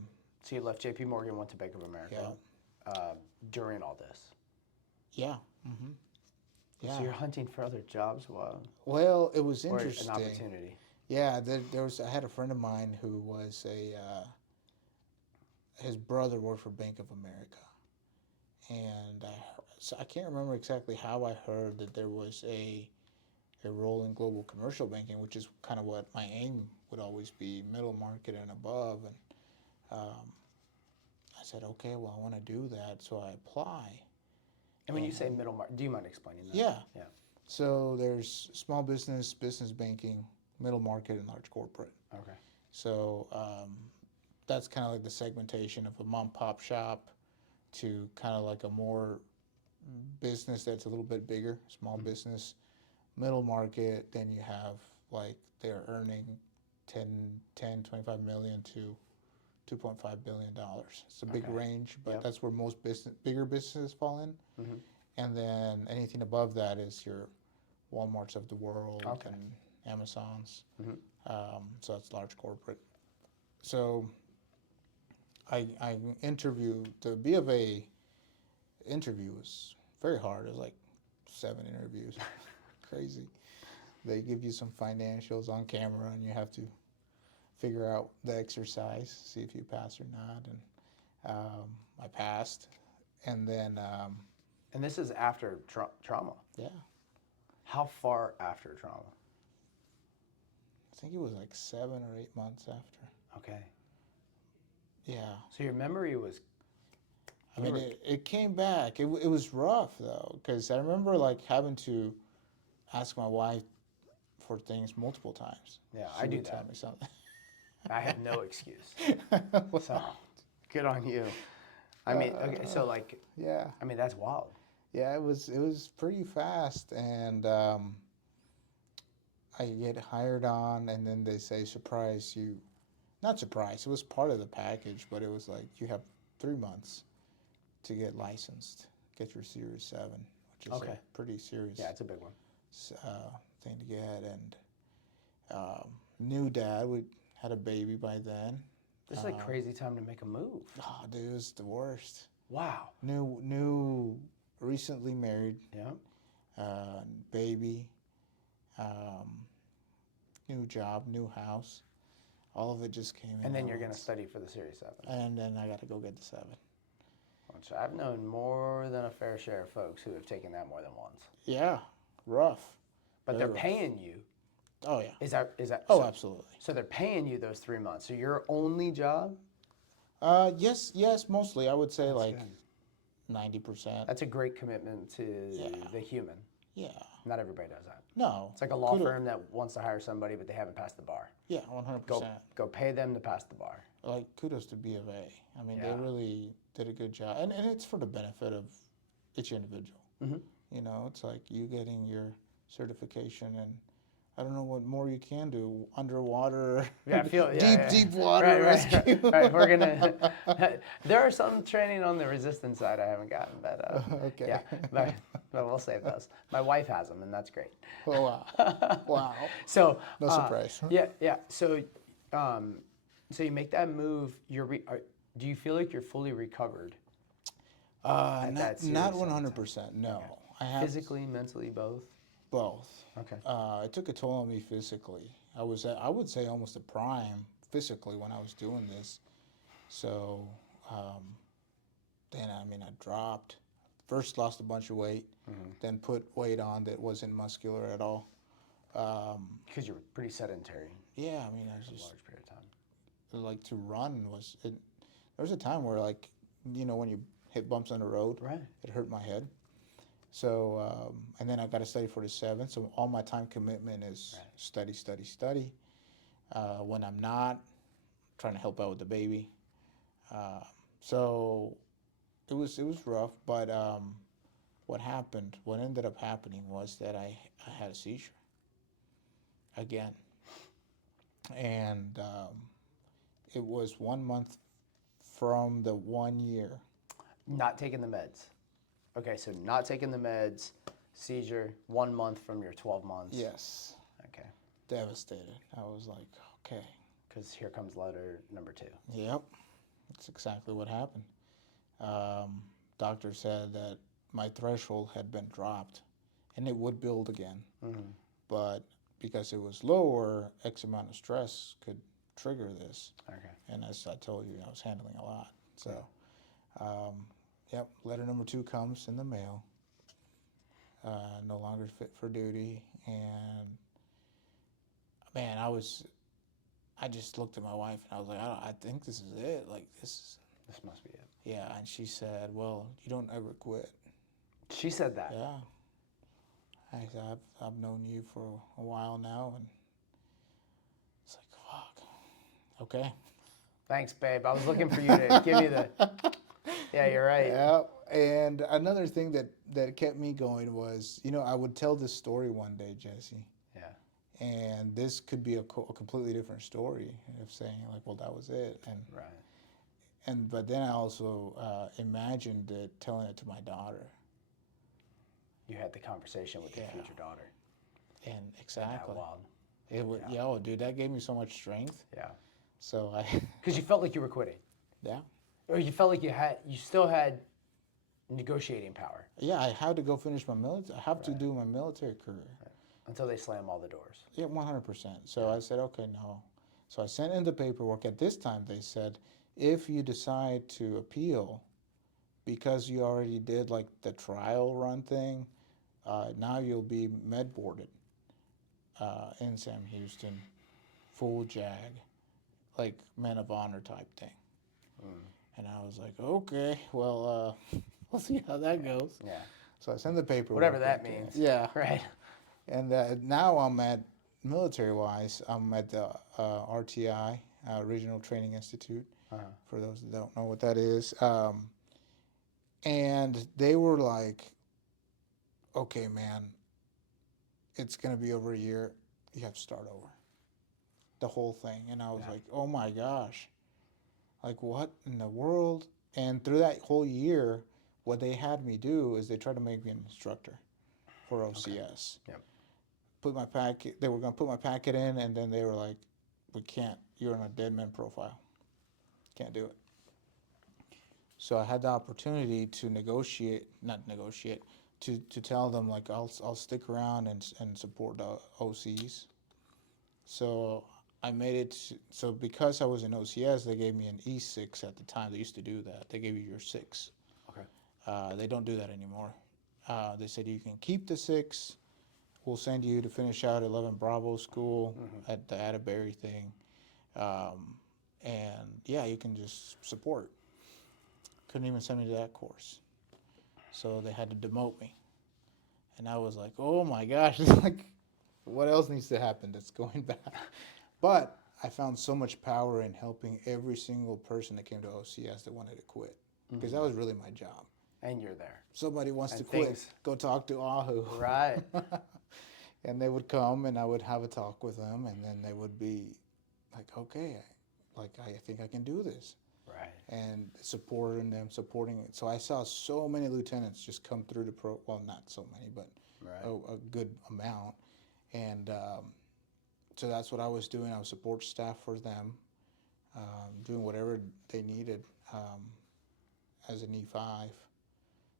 you left J.P. Morgan, went to Bank of America during all this. Yeah. Mm-hmm. Yeah. So you're hunting for other jobs? Wow. Well, it was Or interesting. an opportunity. Yeah, I had a friend of mine who was his brother worked for Bank of America, and so I can't remember exactly how I heard that there was a role in global commercial banking, which is kind of what my aim would always be, middle market and above. And I said, okay, well, I want to do that, so I apply. And when you say middle market, do you mind explaining that? Yeah. Yeah. So there's small business, business banking, middle market, and large corporate. Okay. So that's kind of like the segmentation of a mom pop shop to kind of like a more business that's a little bit bigger, small business, middle market. Then you have like they're earning 25 million to $2.5 billion. It's a big range, but that's where most bigger businesses fall in. Mm-hmm. And then anything above that is your Walmarts of the world and Amazons. Mm-hmm. So that's large corporate. So I interviewed. The B of A interview was very hard. It was like 7 interviews. Crazy. They give you some financials on camera, and you have to figure out the exercise, see if you pass or not. And I passed. And then... and this is after trauma? Yeah. How far after trauma? I think it was like 7 or 8 months after. Okay. Yeah. So your memory was. I mean, it came back. It was rough though, because I remember like having to ask my wife for things multiple times. Yeah, She I do would tell that. me something. I have no excuse. So good on you. I mean, okay, so like, Yeah, I mean, that's wild. yeah, it was pretty fast, and I get hired on, and then they say, surprise, you, not surprise, it was part of the package, but it was like, you have 3 months to get licensed, get your Series 7, which is Okay. a pretty serious Yeah, it's a big one. thing to get, and new dad, we had a baby by then. This is a crazy time to make a move. Oh, dude, it was the worst. Wow. Recently married, Yeah. baby, um, new job, new house. All of it just came in. And then at you're going to once. study for the Series 7. And then I got to go get the 7. Which I've known more than a fair share of folks who have taken that more than once. Yeah, rough. But Very they're rough. paying you. Oh yeah. Is that? Oh, so, absolutely. So they're paying you those 3 months. So your only job? Yes, mostly. I would say That's like good. 90%. That's a great commitment to the human. Yeah. Not everybody does that. No. It's like a law firm that wants to hire somebody, but they haven't passed the bar. Yeah, 100%. Go pay them to pass the bar. Like kudos to B of A. I mean, Yeah. they really did a good job, and it's for the benefit of each individual. Mm-hmm. You know, it's like you getting your certification, and I don't know what more you can do underwater. Yeah, deep water rescue. Right. We're gonna. There are some training on the resistance side I haven't gotten, but Okay. yeah, but we'll save those. My wife has them, and that's great. Oh wow! Wow. So No surprise. Yeah. So, so you make that move. Do you feel like you're fully recovered? Not 100%. No, Okay. I have Physically, mentally, both. both. Okay. It took a toll on me physically. I was at, I would say, almost a prime physically when I was doing this. So then, I mean, I dropped. First lost a bunch of weight, then put weight on that wasn't muscular at all. Because you were pretty sedentary. Yeah, I mean, I For a just large period of time. like to run was. There was a time where, like, you know, when you hit bumps on the road, Right. it hurt my head. So, and then I got to study for the 7. So all my time commitment is study. When I'm not, trying to help out with the baby. So it was rough. But what ended up happening was that I had a seizure again. And it was 1 month from the 1 year. Not taking the meds. Okay, so not taking the meds, seizure, 1 month from your 12 months. Yes. Okay. Devastated. I was like, okay. Because here comes letter number 2. Yep. That's exactly what happened. Doctor said that my threshold had been dropped and it would build again. Mm-hmm. But because it was lower, X amount of stress could trigger this. Okay. And as I told you, I was handling a lot. So, yep, letter number 2 comes in the mail. No longer fit for duty. And man, I just looked at my wife and I was like, I think this is it. Like, this must be it. Yeah, and she said, well, you don't ever quit. She said that? Yeah. I said, I've known you for a while now, and it's like, fuck. Okay. Thanks, babe. I was looking for you to give me the... Yeah, you're right. Yeah, and another thing that kept me going was, you know, I would tell this story one day, Jesse. Yeah. And this could be a completely different story of saying, like, well, that was it. And right. But then I also imagined it, telling it to my daughter. You had the conversation with your future daughter. And exactly. Wild. It would, oh, dude, that gave me so much strength. Yeah. So Because you felt like you were quitting. Yeah. Or you felt like you still had negotiating power. Yeah, I had to go finish my military. I have to do my military career. Right. Until they slam all the doors. Yeah, 100%. So I said, okay, no. So I sent in the paperwork. At this time, they said, if you decide to appeal, because you already did like the trial run thing, now you'll be med boarded in Sam Houston, full JAG, like men of honor type thing. And I was like, okay, well, we'll see how that goes. Yeah. So I sent the paperwork. Whatever that means. Yeah. Right. And now I'm at, military-wise, I'm at the RTI, Regional Training Institute, for those that don't know what that is. And they were like, okay, man, it's going to be over a year. You have to start over. The whole thing. And I was like, oh my gosh. Like, what in the world? And through that whole year, what they had me do is they tried to make me an instructor for OCS. Yep. Put my packet. They were going to put my packet in, and then they were like, we can't. You're on a dead man profile. Can't do it. So I had the opportunity to to tell them, like, I'll stick around and support the OCs. So I made it. So because I was in OCS, they gave me an E6 at the time. They used to do that. They gave you your 6. Okay. They don't do that anymore. They said you can keep the 6. We'll send you to finish out 11 Bravo school at the Atterbury thing. And yeah, you can just support. Couldn't even send me to that course. So they had to demote me. And I was like, oh my gosh, like, what else needs to happen that's going bad? But I found so much power in helping every single person that came to OCS that wanted to quit. Because that was really my job. And you're there. Somebody wants to quit, go talk to Ahu. Right. And they would come and I would have a talk with them, and then they would be like, okay, I think I can do this. Right. And supporting it. So I saw so many lieutenants just come through well, not so many, but a good amount. And so that's what I was doing. I was support staff for them, doing whatever they needed as an E5.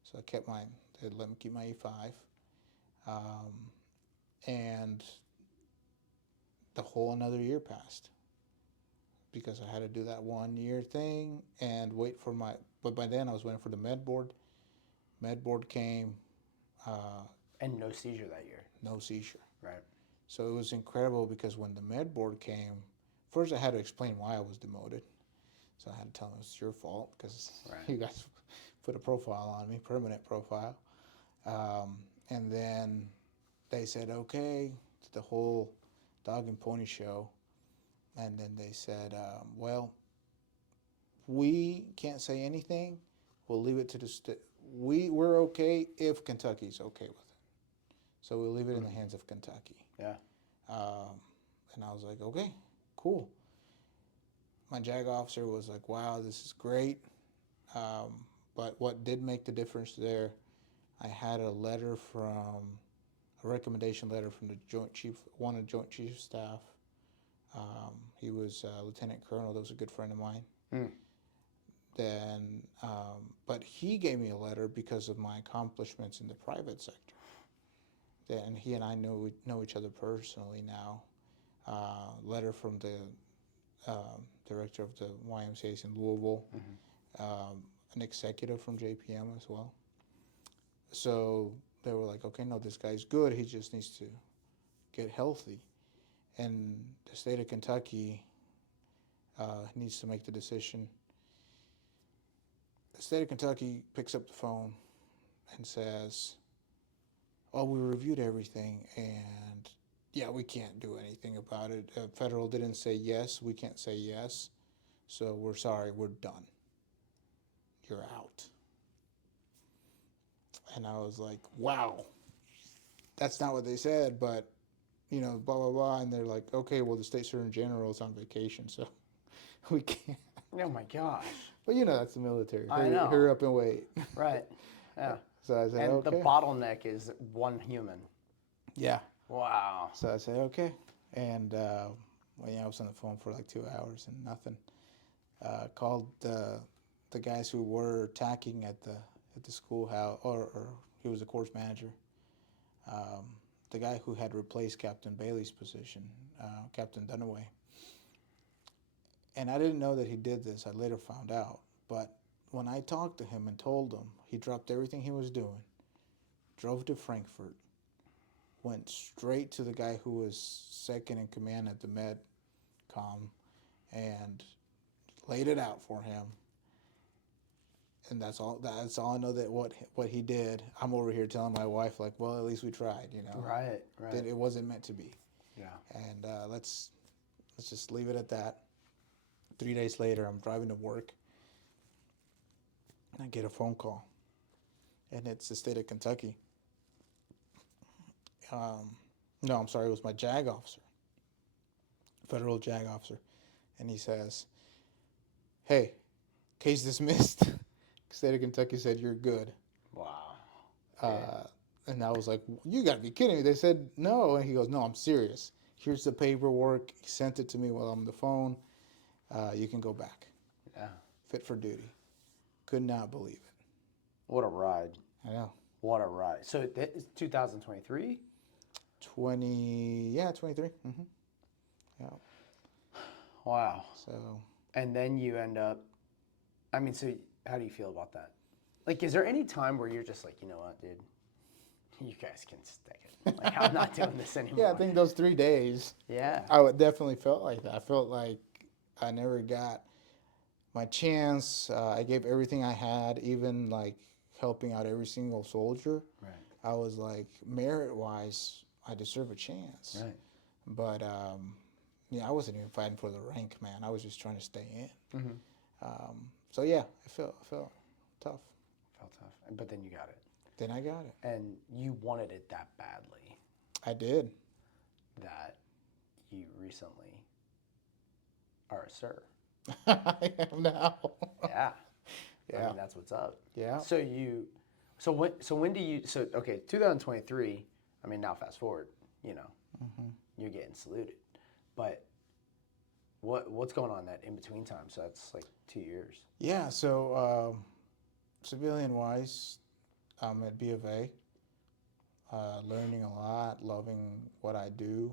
So they let me keep my E5. And the whole another year passed because I had to do that 1 year thing and wait for but by then I was waiting for the med board. Med board came. And no seizure that year. No seizure. Right. So it was incredible because when the med board came, first I had to explain why I was demoted. So I had to tell them it's your fault because you guys put a profile on me, permanent profile. And then they said, okay, to the whole dog and pony show. And then they said, well, we can't say anything. We'll leave it to the state. We're okay if Kentucky's okay with it. So we'll leave it in the hands of Kentucky. Yeah. And I was like, okay, cool. My JAG officer was like, wow, this is great. But what did make the difference there, I had a recommendation letter from the Joint Chief, one of the Joint Chief of Staff. He was Lieutenant Colonel. That was a good friend of mine. Then, but he gave me a letter because of my accomplishments in the private sector. And he and I know each other personally now. Letter from the director of the YMCA's in Louisville, an executive from JPM as well. So they were like, okay, no, this guy's good. He just needs to get healthy. And the state of Kentucky needs to make the decision. The state of Kentucky picks up the phone and says, oh, we reviewed everything, and yeah, we can't do anything about it. Federal didn't say yes. We can't say yes. So we're sorry. We're done. You're out. And I was like, wow. That's not what they said, but, blah, blah, blah. And they're like, okay, well, the state surgeon general is on vacation, so we can't. Oh, my gosh. But, that's the military. I know. Hurry up and wait. Right. Yeah. So I said, and okay. the bottleneck is one human. Yeah. Wow. So I said, okay. And I was on the phone for like 2 hours and nothing. Called the guys who were attacking at the schoolhouse, or he was the course manager. The guy who had replaced Captain Bailey's position, Captain Dunaway. And I didn't know that he did this. I later found out. But when I talked to him and told him, he dropped everything he was doing, drove to Frankfurt, went straight to the guy who was second in command at the MedCom and laid it out for him. and that's all. That's all I know that what he did. I'm over here telling my wife like, well, at least we tried. Right, That right. it wasn't meant to be, Yeah. and let's just leave it at that. 3 days later, I'm driving to work, and I get a phone call, and it's the state of Kentucky. No, I'm sorry, it was my JAG officer, federal JAG officer, and he says, "Hey, case dismissed." State of Kentucky said you're good. Wow. Uh, and I was like, "You got to be kidding me!" They said no, and he goes, "No, I'm serious. Here's the paperwork." He sent it to me while I'm on the phone. You can go back, Yeah. fit for duty. Could not believe it. What a ride. I know. What a ride. So it's 2023? 23. Mm-hmm. Yeah. Wow. So And then you end up, I mean, so how do you feel about that? Like, is there any time where you're just like, you know what, dude, you guys can stick it. Like, I'm not doing this anymore. yeah, I think those 3 days, Yeah. I would definitely felt like that. I felt like I never got my chance. I gave everything I had, even like helping out every single soldier. Right. I was like, merit-wise, I deserve a chance. Right. But yeah, I wasn't even fighting for the rank, man. I was just trying to stay in. Mm-hmm. So yeah, it felt tough. Felt tough. But then you got it. Then I got it. And you wanted it that badly I did. that you recently are a sir. I am now. Yeah. Yeah. I mean, that's what's up. Yeah. So when do you, okay, 2023, I mean, now fast forward, you're getting saluted. But what's going on that in between time? So that's like 2 years. Yeah. So civilian wise, I'm at B of A, learning a lot, loving what I do.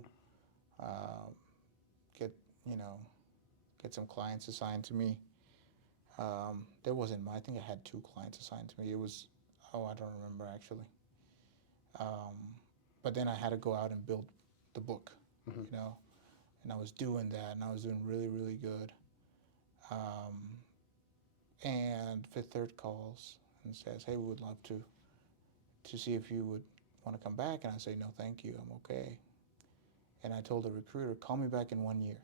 Get get some clients assigned to me. There wasn't. I think I had 2 clients assigned to me. It was, I don't remember actually. But then I had to go out and build the book, and I was doing that, and I was doing really, really good. And Fifth Third calls and says, "Hey, we would love to see if you would want to come back." And I say, "No, thank you. I'm okay." And I told the recruiter, "Call me back in 1 year."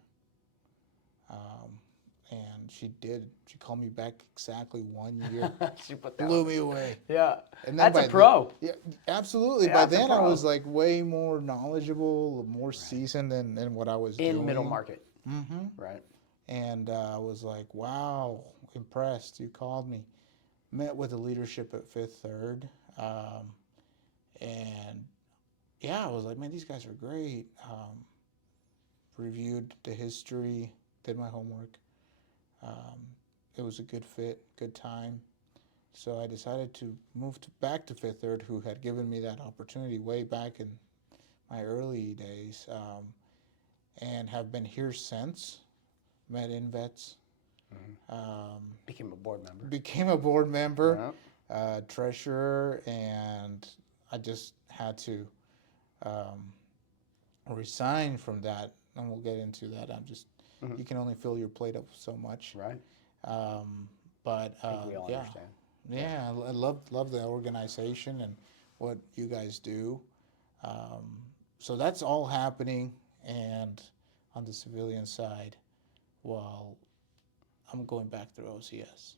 And she did. She called me back exactly 1 year. She put that Blew me away. Yeah. And then That's a pro. Yeah, absolutely. Yeah, by that's a then I pro. was like way more knowledgeable, more seasoned than what I was doing. In middle market. Mm-hmm. Right. And I was like, wow, impressed. You called me. Met with the leadership at Fifth Third. And yeah, I was like, man, these guys are great. Reviewed the history, did my homework. It was a good fit, good time. So I decided to move back to Fifth Third, who had given me that opportunity way back in my early days, and have been here since. Met InVets. Became a board member. Became a board member, Yeah. Treasurer, and I just had to resign from that, and we'll get into that. You can only fill your plate up so much. Right. But I think we all yeah. understand. Yeah, I love the organization and what you guys do. So that's all happening, and on the civilian side, well, I'm going back through OCS.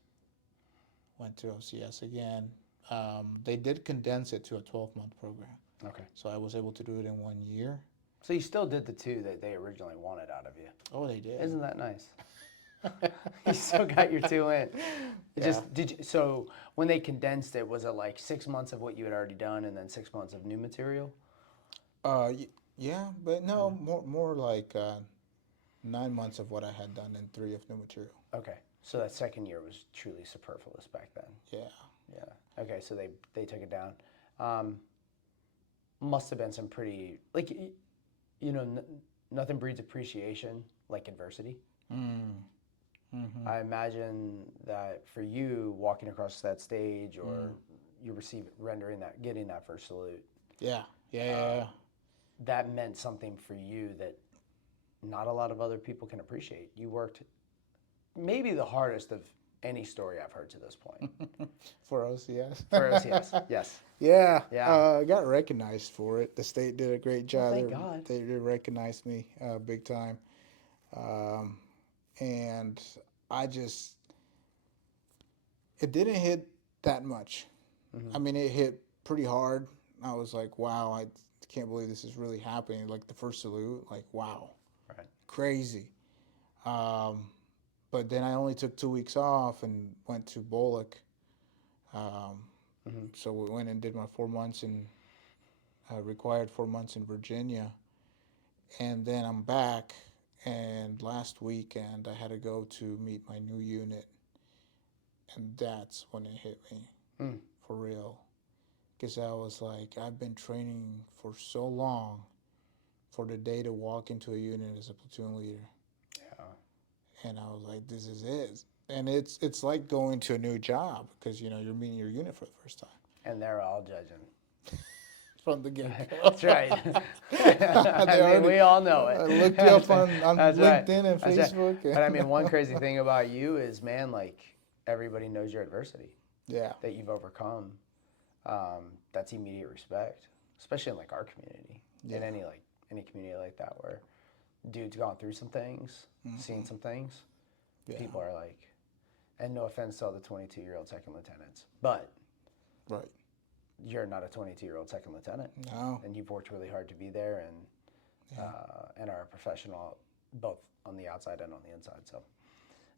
Went to OCS again. They did condense it to a 12-month program. Okay. So I was able to do it in 1 year. So you still did the 2 that they originally wanted out of you. Oh, they did. Isn't that nice? You still got your 2 in. So when they condensed it, was it like 6 months of what you had already done and then 6 months of new material? Yeah, but no, more like 9 months of what I had done and 3 of new material. Okay. So that second year was truly superfluous back then. Yeah. Yeah. Okay. So they took it down. Must have been some pretty, like, nothing breeds appreciation like adversity. Mm-hmm. I imagine that for you, walking across that stage, or you getting that first salute. Yeah. That meant something for you that not a lot of other people can appreciate. You worked maybe the hardest of any story I've heard to this point. For OCS. For OCS, yes. Yeah. Yeah. I got recognized for it. The state did a great Well, job. thank God. They recognized me big time. Um, and I just, it didn't hit that much. I mean, it hit pretty hard. I was like, wow, I can't believe this is really happening. Like the first salute, like, wow, Right. crazy. Um, but then I only took 2 weeks off and went to Bullock. Um, So we went and did my 4 months in, required 4 months in Virginia. And then I'm back. And last weekend I had to go to meet my new unit. And that's when it hit me Mm. for real. Because I was like, I've been training for so long for the day to walk into a unit as a platoon leader. Yeah. And I was like, this is it. And it's like going to a new job because, you know, you're meeting your unit for the first time. And they're all judging. From the get-go. That's right. I mean, we all know it. I looked you up on That's right. LinkedIn and That's right. Facebook. But I mean, one crazy thing about you is, man, like everybody knows your adversity Yeah. that you've overcome. That's immediate respect, especially in like our community, in Yeah. any community like that where dude's gone through some things, seen some things. Yeah. People are like, and no offense to all the 22-year-old second lieutenants, but Right. you're not a 22-year-old second lieutenant. No. And you've worked really hard to be there and are a professional both on the outside and on the inside. So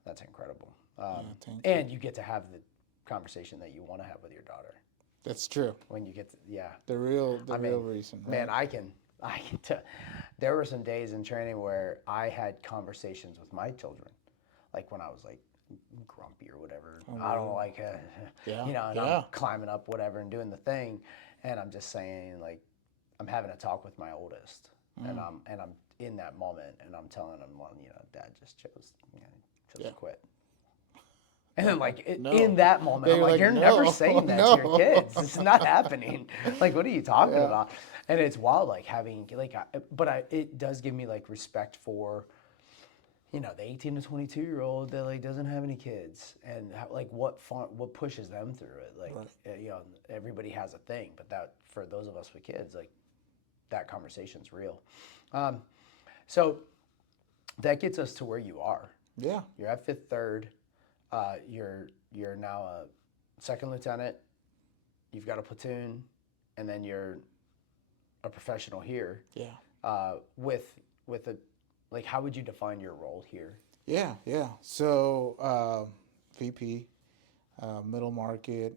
that's incredible. Thank you. And you get to have the conversation that you want to have with your daughter That's true. when you get to, yeah. The real mean, reason. Right? Man, I can there were some days in training where I had conversations with my children, like when I was like grumpy or whatever. I don't like, Yeah, you know, and yeah. I'm climbing up whatever and doing the thing, and I'm just saying like, I'm having a talk with my oldest, and I'm in that moment, and I'm telling him, well, you know, Dad just chose to quit. And then, like, in that moment, I'm like, you're never saying that to your kids. This is not happening. Like, what are you talking about? And it's wild, like, having, like, it does give me, like, respect for, you know, the 18 to 22-year-old that, like, doesn't have any kids. And, like, what pushes them through it. Like, you know, everybody has a thing. But that, for those of us with kids, like, that conversation's real. So that gets us to where you are. Yeah. You're at 5th Third. You're now a second lieutenant. You've got a platoon, and then you're a professional here. Yeah. With a, like, how would you define your role here? Yeah. Yeah. So VP, middle market,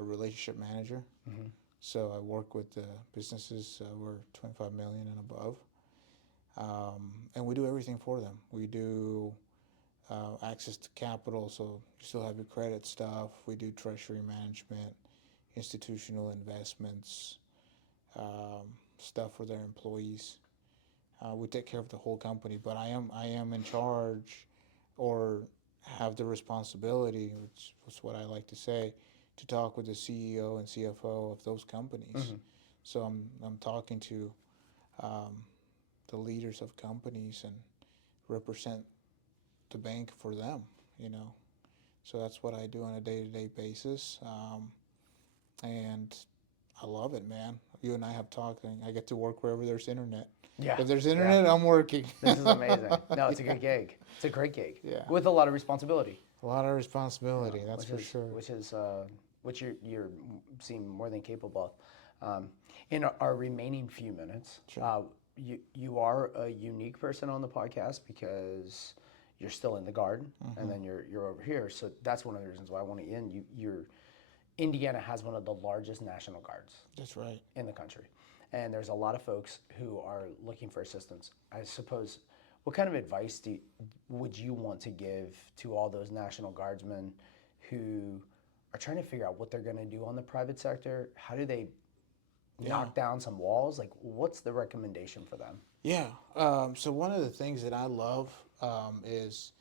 relationship manager. Mm-hmm. So I work with the businesses we're 25 million and above, and we do everything for them. We do access to capital, so you still have your credit stuff. We do treasury management, institutional investments, stuff for their employees. We take care of the whole company, but I am in charge, or have the responsibility, which was what I like to say, to talk with the CEO and CFO of those companies. Mm-hmm. So I'm talking to the leaders of companies and represent the bank for them, you know. So that's what I do on a day-to-day basis, and I love it, man. You and I have talked, and I get to work wherever there's internet. Yeah. If there's internet, I'm working. This is amazing. No, it's a good gig. It's a great gig. Yeah. With a lot of responsibility. A lot of responsibility, that's for sure. Which you're seem more than capable of. In our remaining few minutes, Sure. You are a unique person on the podcast because you're still in the Guard, and then you're over here. So that's one of the reasons why I want to end. Indiana has one of the largest National Guards. That's right. In the country, and there's a lot of folks who are looking for assistance. I suppose, what kind of advice would you want to give to all those National Guardsmen who are trying to figure out what they're going to do on the private sector? How do they knock down some walls? Like, what's the recommendation for them? Yeah. So one of the things that I love is,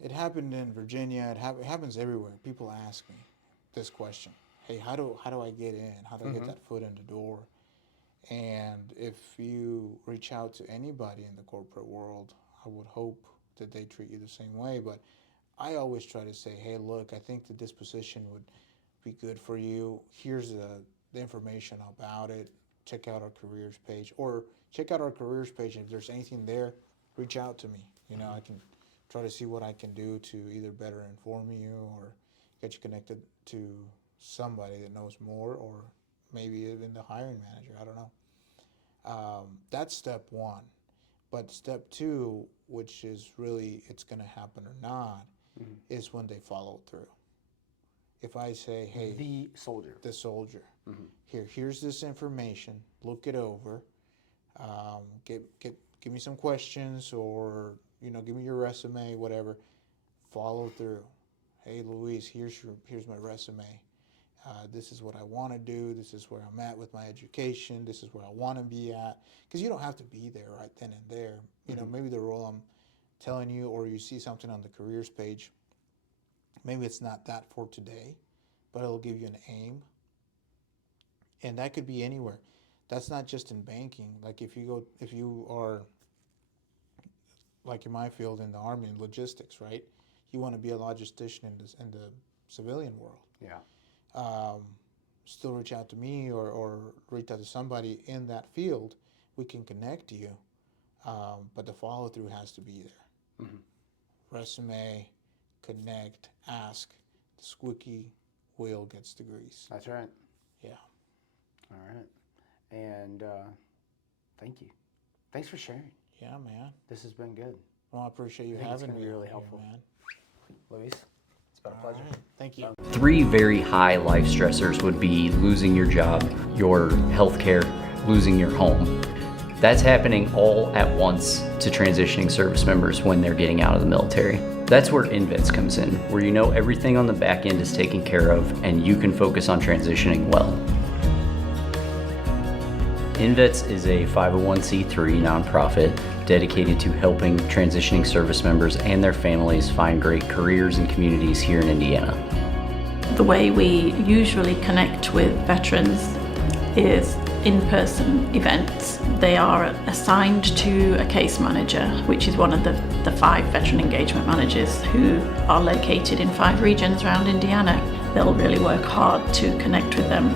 it happened in Virginia. It happens everywhere. People ask me this question: hey, how do I get in? How do I get that foot in the door? And if you reach out to anybody in the corporate world, I would hope that they treat you the same way. But I always try to say, hey, look, I think that this position would be good for you. Here's the information about it. Check out our careers page, or check out our careers page. And if there's anything there, reach out to me. You know, I can try to see what I can do to either better inform you or get you connected to somebody that knows more, or maybe even the hiring manager. I don't know. That's step one. But step two, which is really it's going to happen or not, is when they follow through. If I say, hey, The soldier. here's this information, look it over, give me some questions, or give me your resume, whatever. Follow through. Hey, Luis, here's my resume. This is what I want to do. This is where I'm at with my education. This is where I want to be at. Because you don't have to be there right then and there. Maybe the role I'm telling you, or you see something on the careers page, maybe it's not that for today, but it'll give you an aim. And that could be anywhere. That's not just in banking. Like if you are, like in my field in the Army, in logistics, right? You want to be a logistician in the civilian world. Yeah. Still reach out to me or reach out to somebody in that field. We can connect you, but the follow through has to be there. Resume, connect, ask. The squeaky wheel gets the grease. That's right. Yeah. All right. And thank you. Thanks for sharing. Yeah, man. This has been good. Well, I appreciate you I think it's having gonna me. be really here, helpful. man. Luis, it's been a pleasure. All right. Thank you. 3 very high life stressors would be losing your job, your health care, losing your home. That's happening all at once to transitioning service members when they're getting out of the military. That's where InVets comes in, where you know everything on the back end is taken care of and you can focus on transitioning well. InVets is a 501c3 nonprofit dedicated to helping transitioning service members and their families find great careers and communities here in Indiana. The way we usually connect with veterans is in-person events. They are assigned to a case manager, which is one of the 5 veteran engagement managers who are located in 5 regions around Indiana. They'll really work hard to connect with them.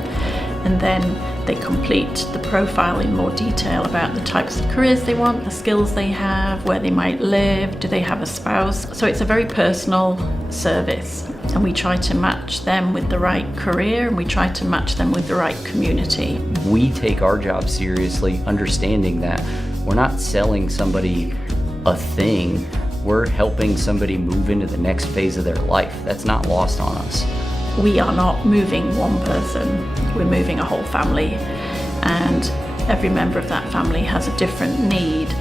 And then they complete the profile in more detail about the types of careers they want, the skills they have, where they might live, do they have a spouse. So it's a very personal service, and we try to match them with the right career, and we try to match them with the right community. We take our job seriously, understanding that we're not selling somebody a thing, we're helping somebody move into the next phase of their life. That's not lost on us. We are not moving one person, we're moving a whole family, and every member of that family has a different need.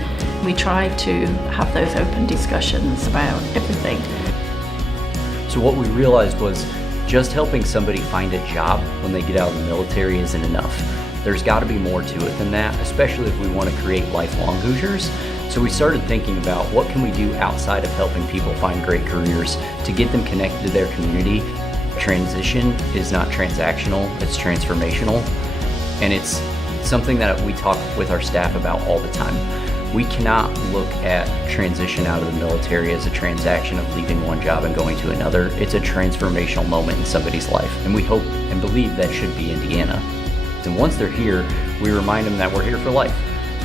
We try to have those open discussions about everything. So what we realized was just helping somebody find a job when they get out of the military isn't enough. There's got to be more to it than that, especially if we want to create lifelong Hoosiers. So we started thinking about what can we do outside of helping people find great careers to get them connected to their community. Transition is not transactional, it's transformational. And it's something that we talk with our staff about all the time. We cannot look at transition out of the military as a transaction of leaving one job and going to another. It's a transformational moment in somebody's life. And we hope and believe that should be Indiana. And once they're here, we remind them that we're here for life.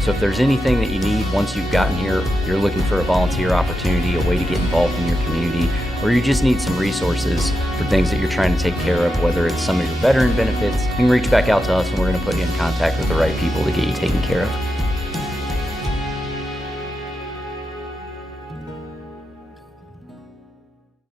So if there's anything that you need once you've gotten here, you're looking for a volunteer opportunity, a way to get involved in your community, or you just need some resources for things that you're trying to take care of, whether it's some of your veteran benefits, you can reach back out to us and we're going to put you in contact with the right people to get you taken care of.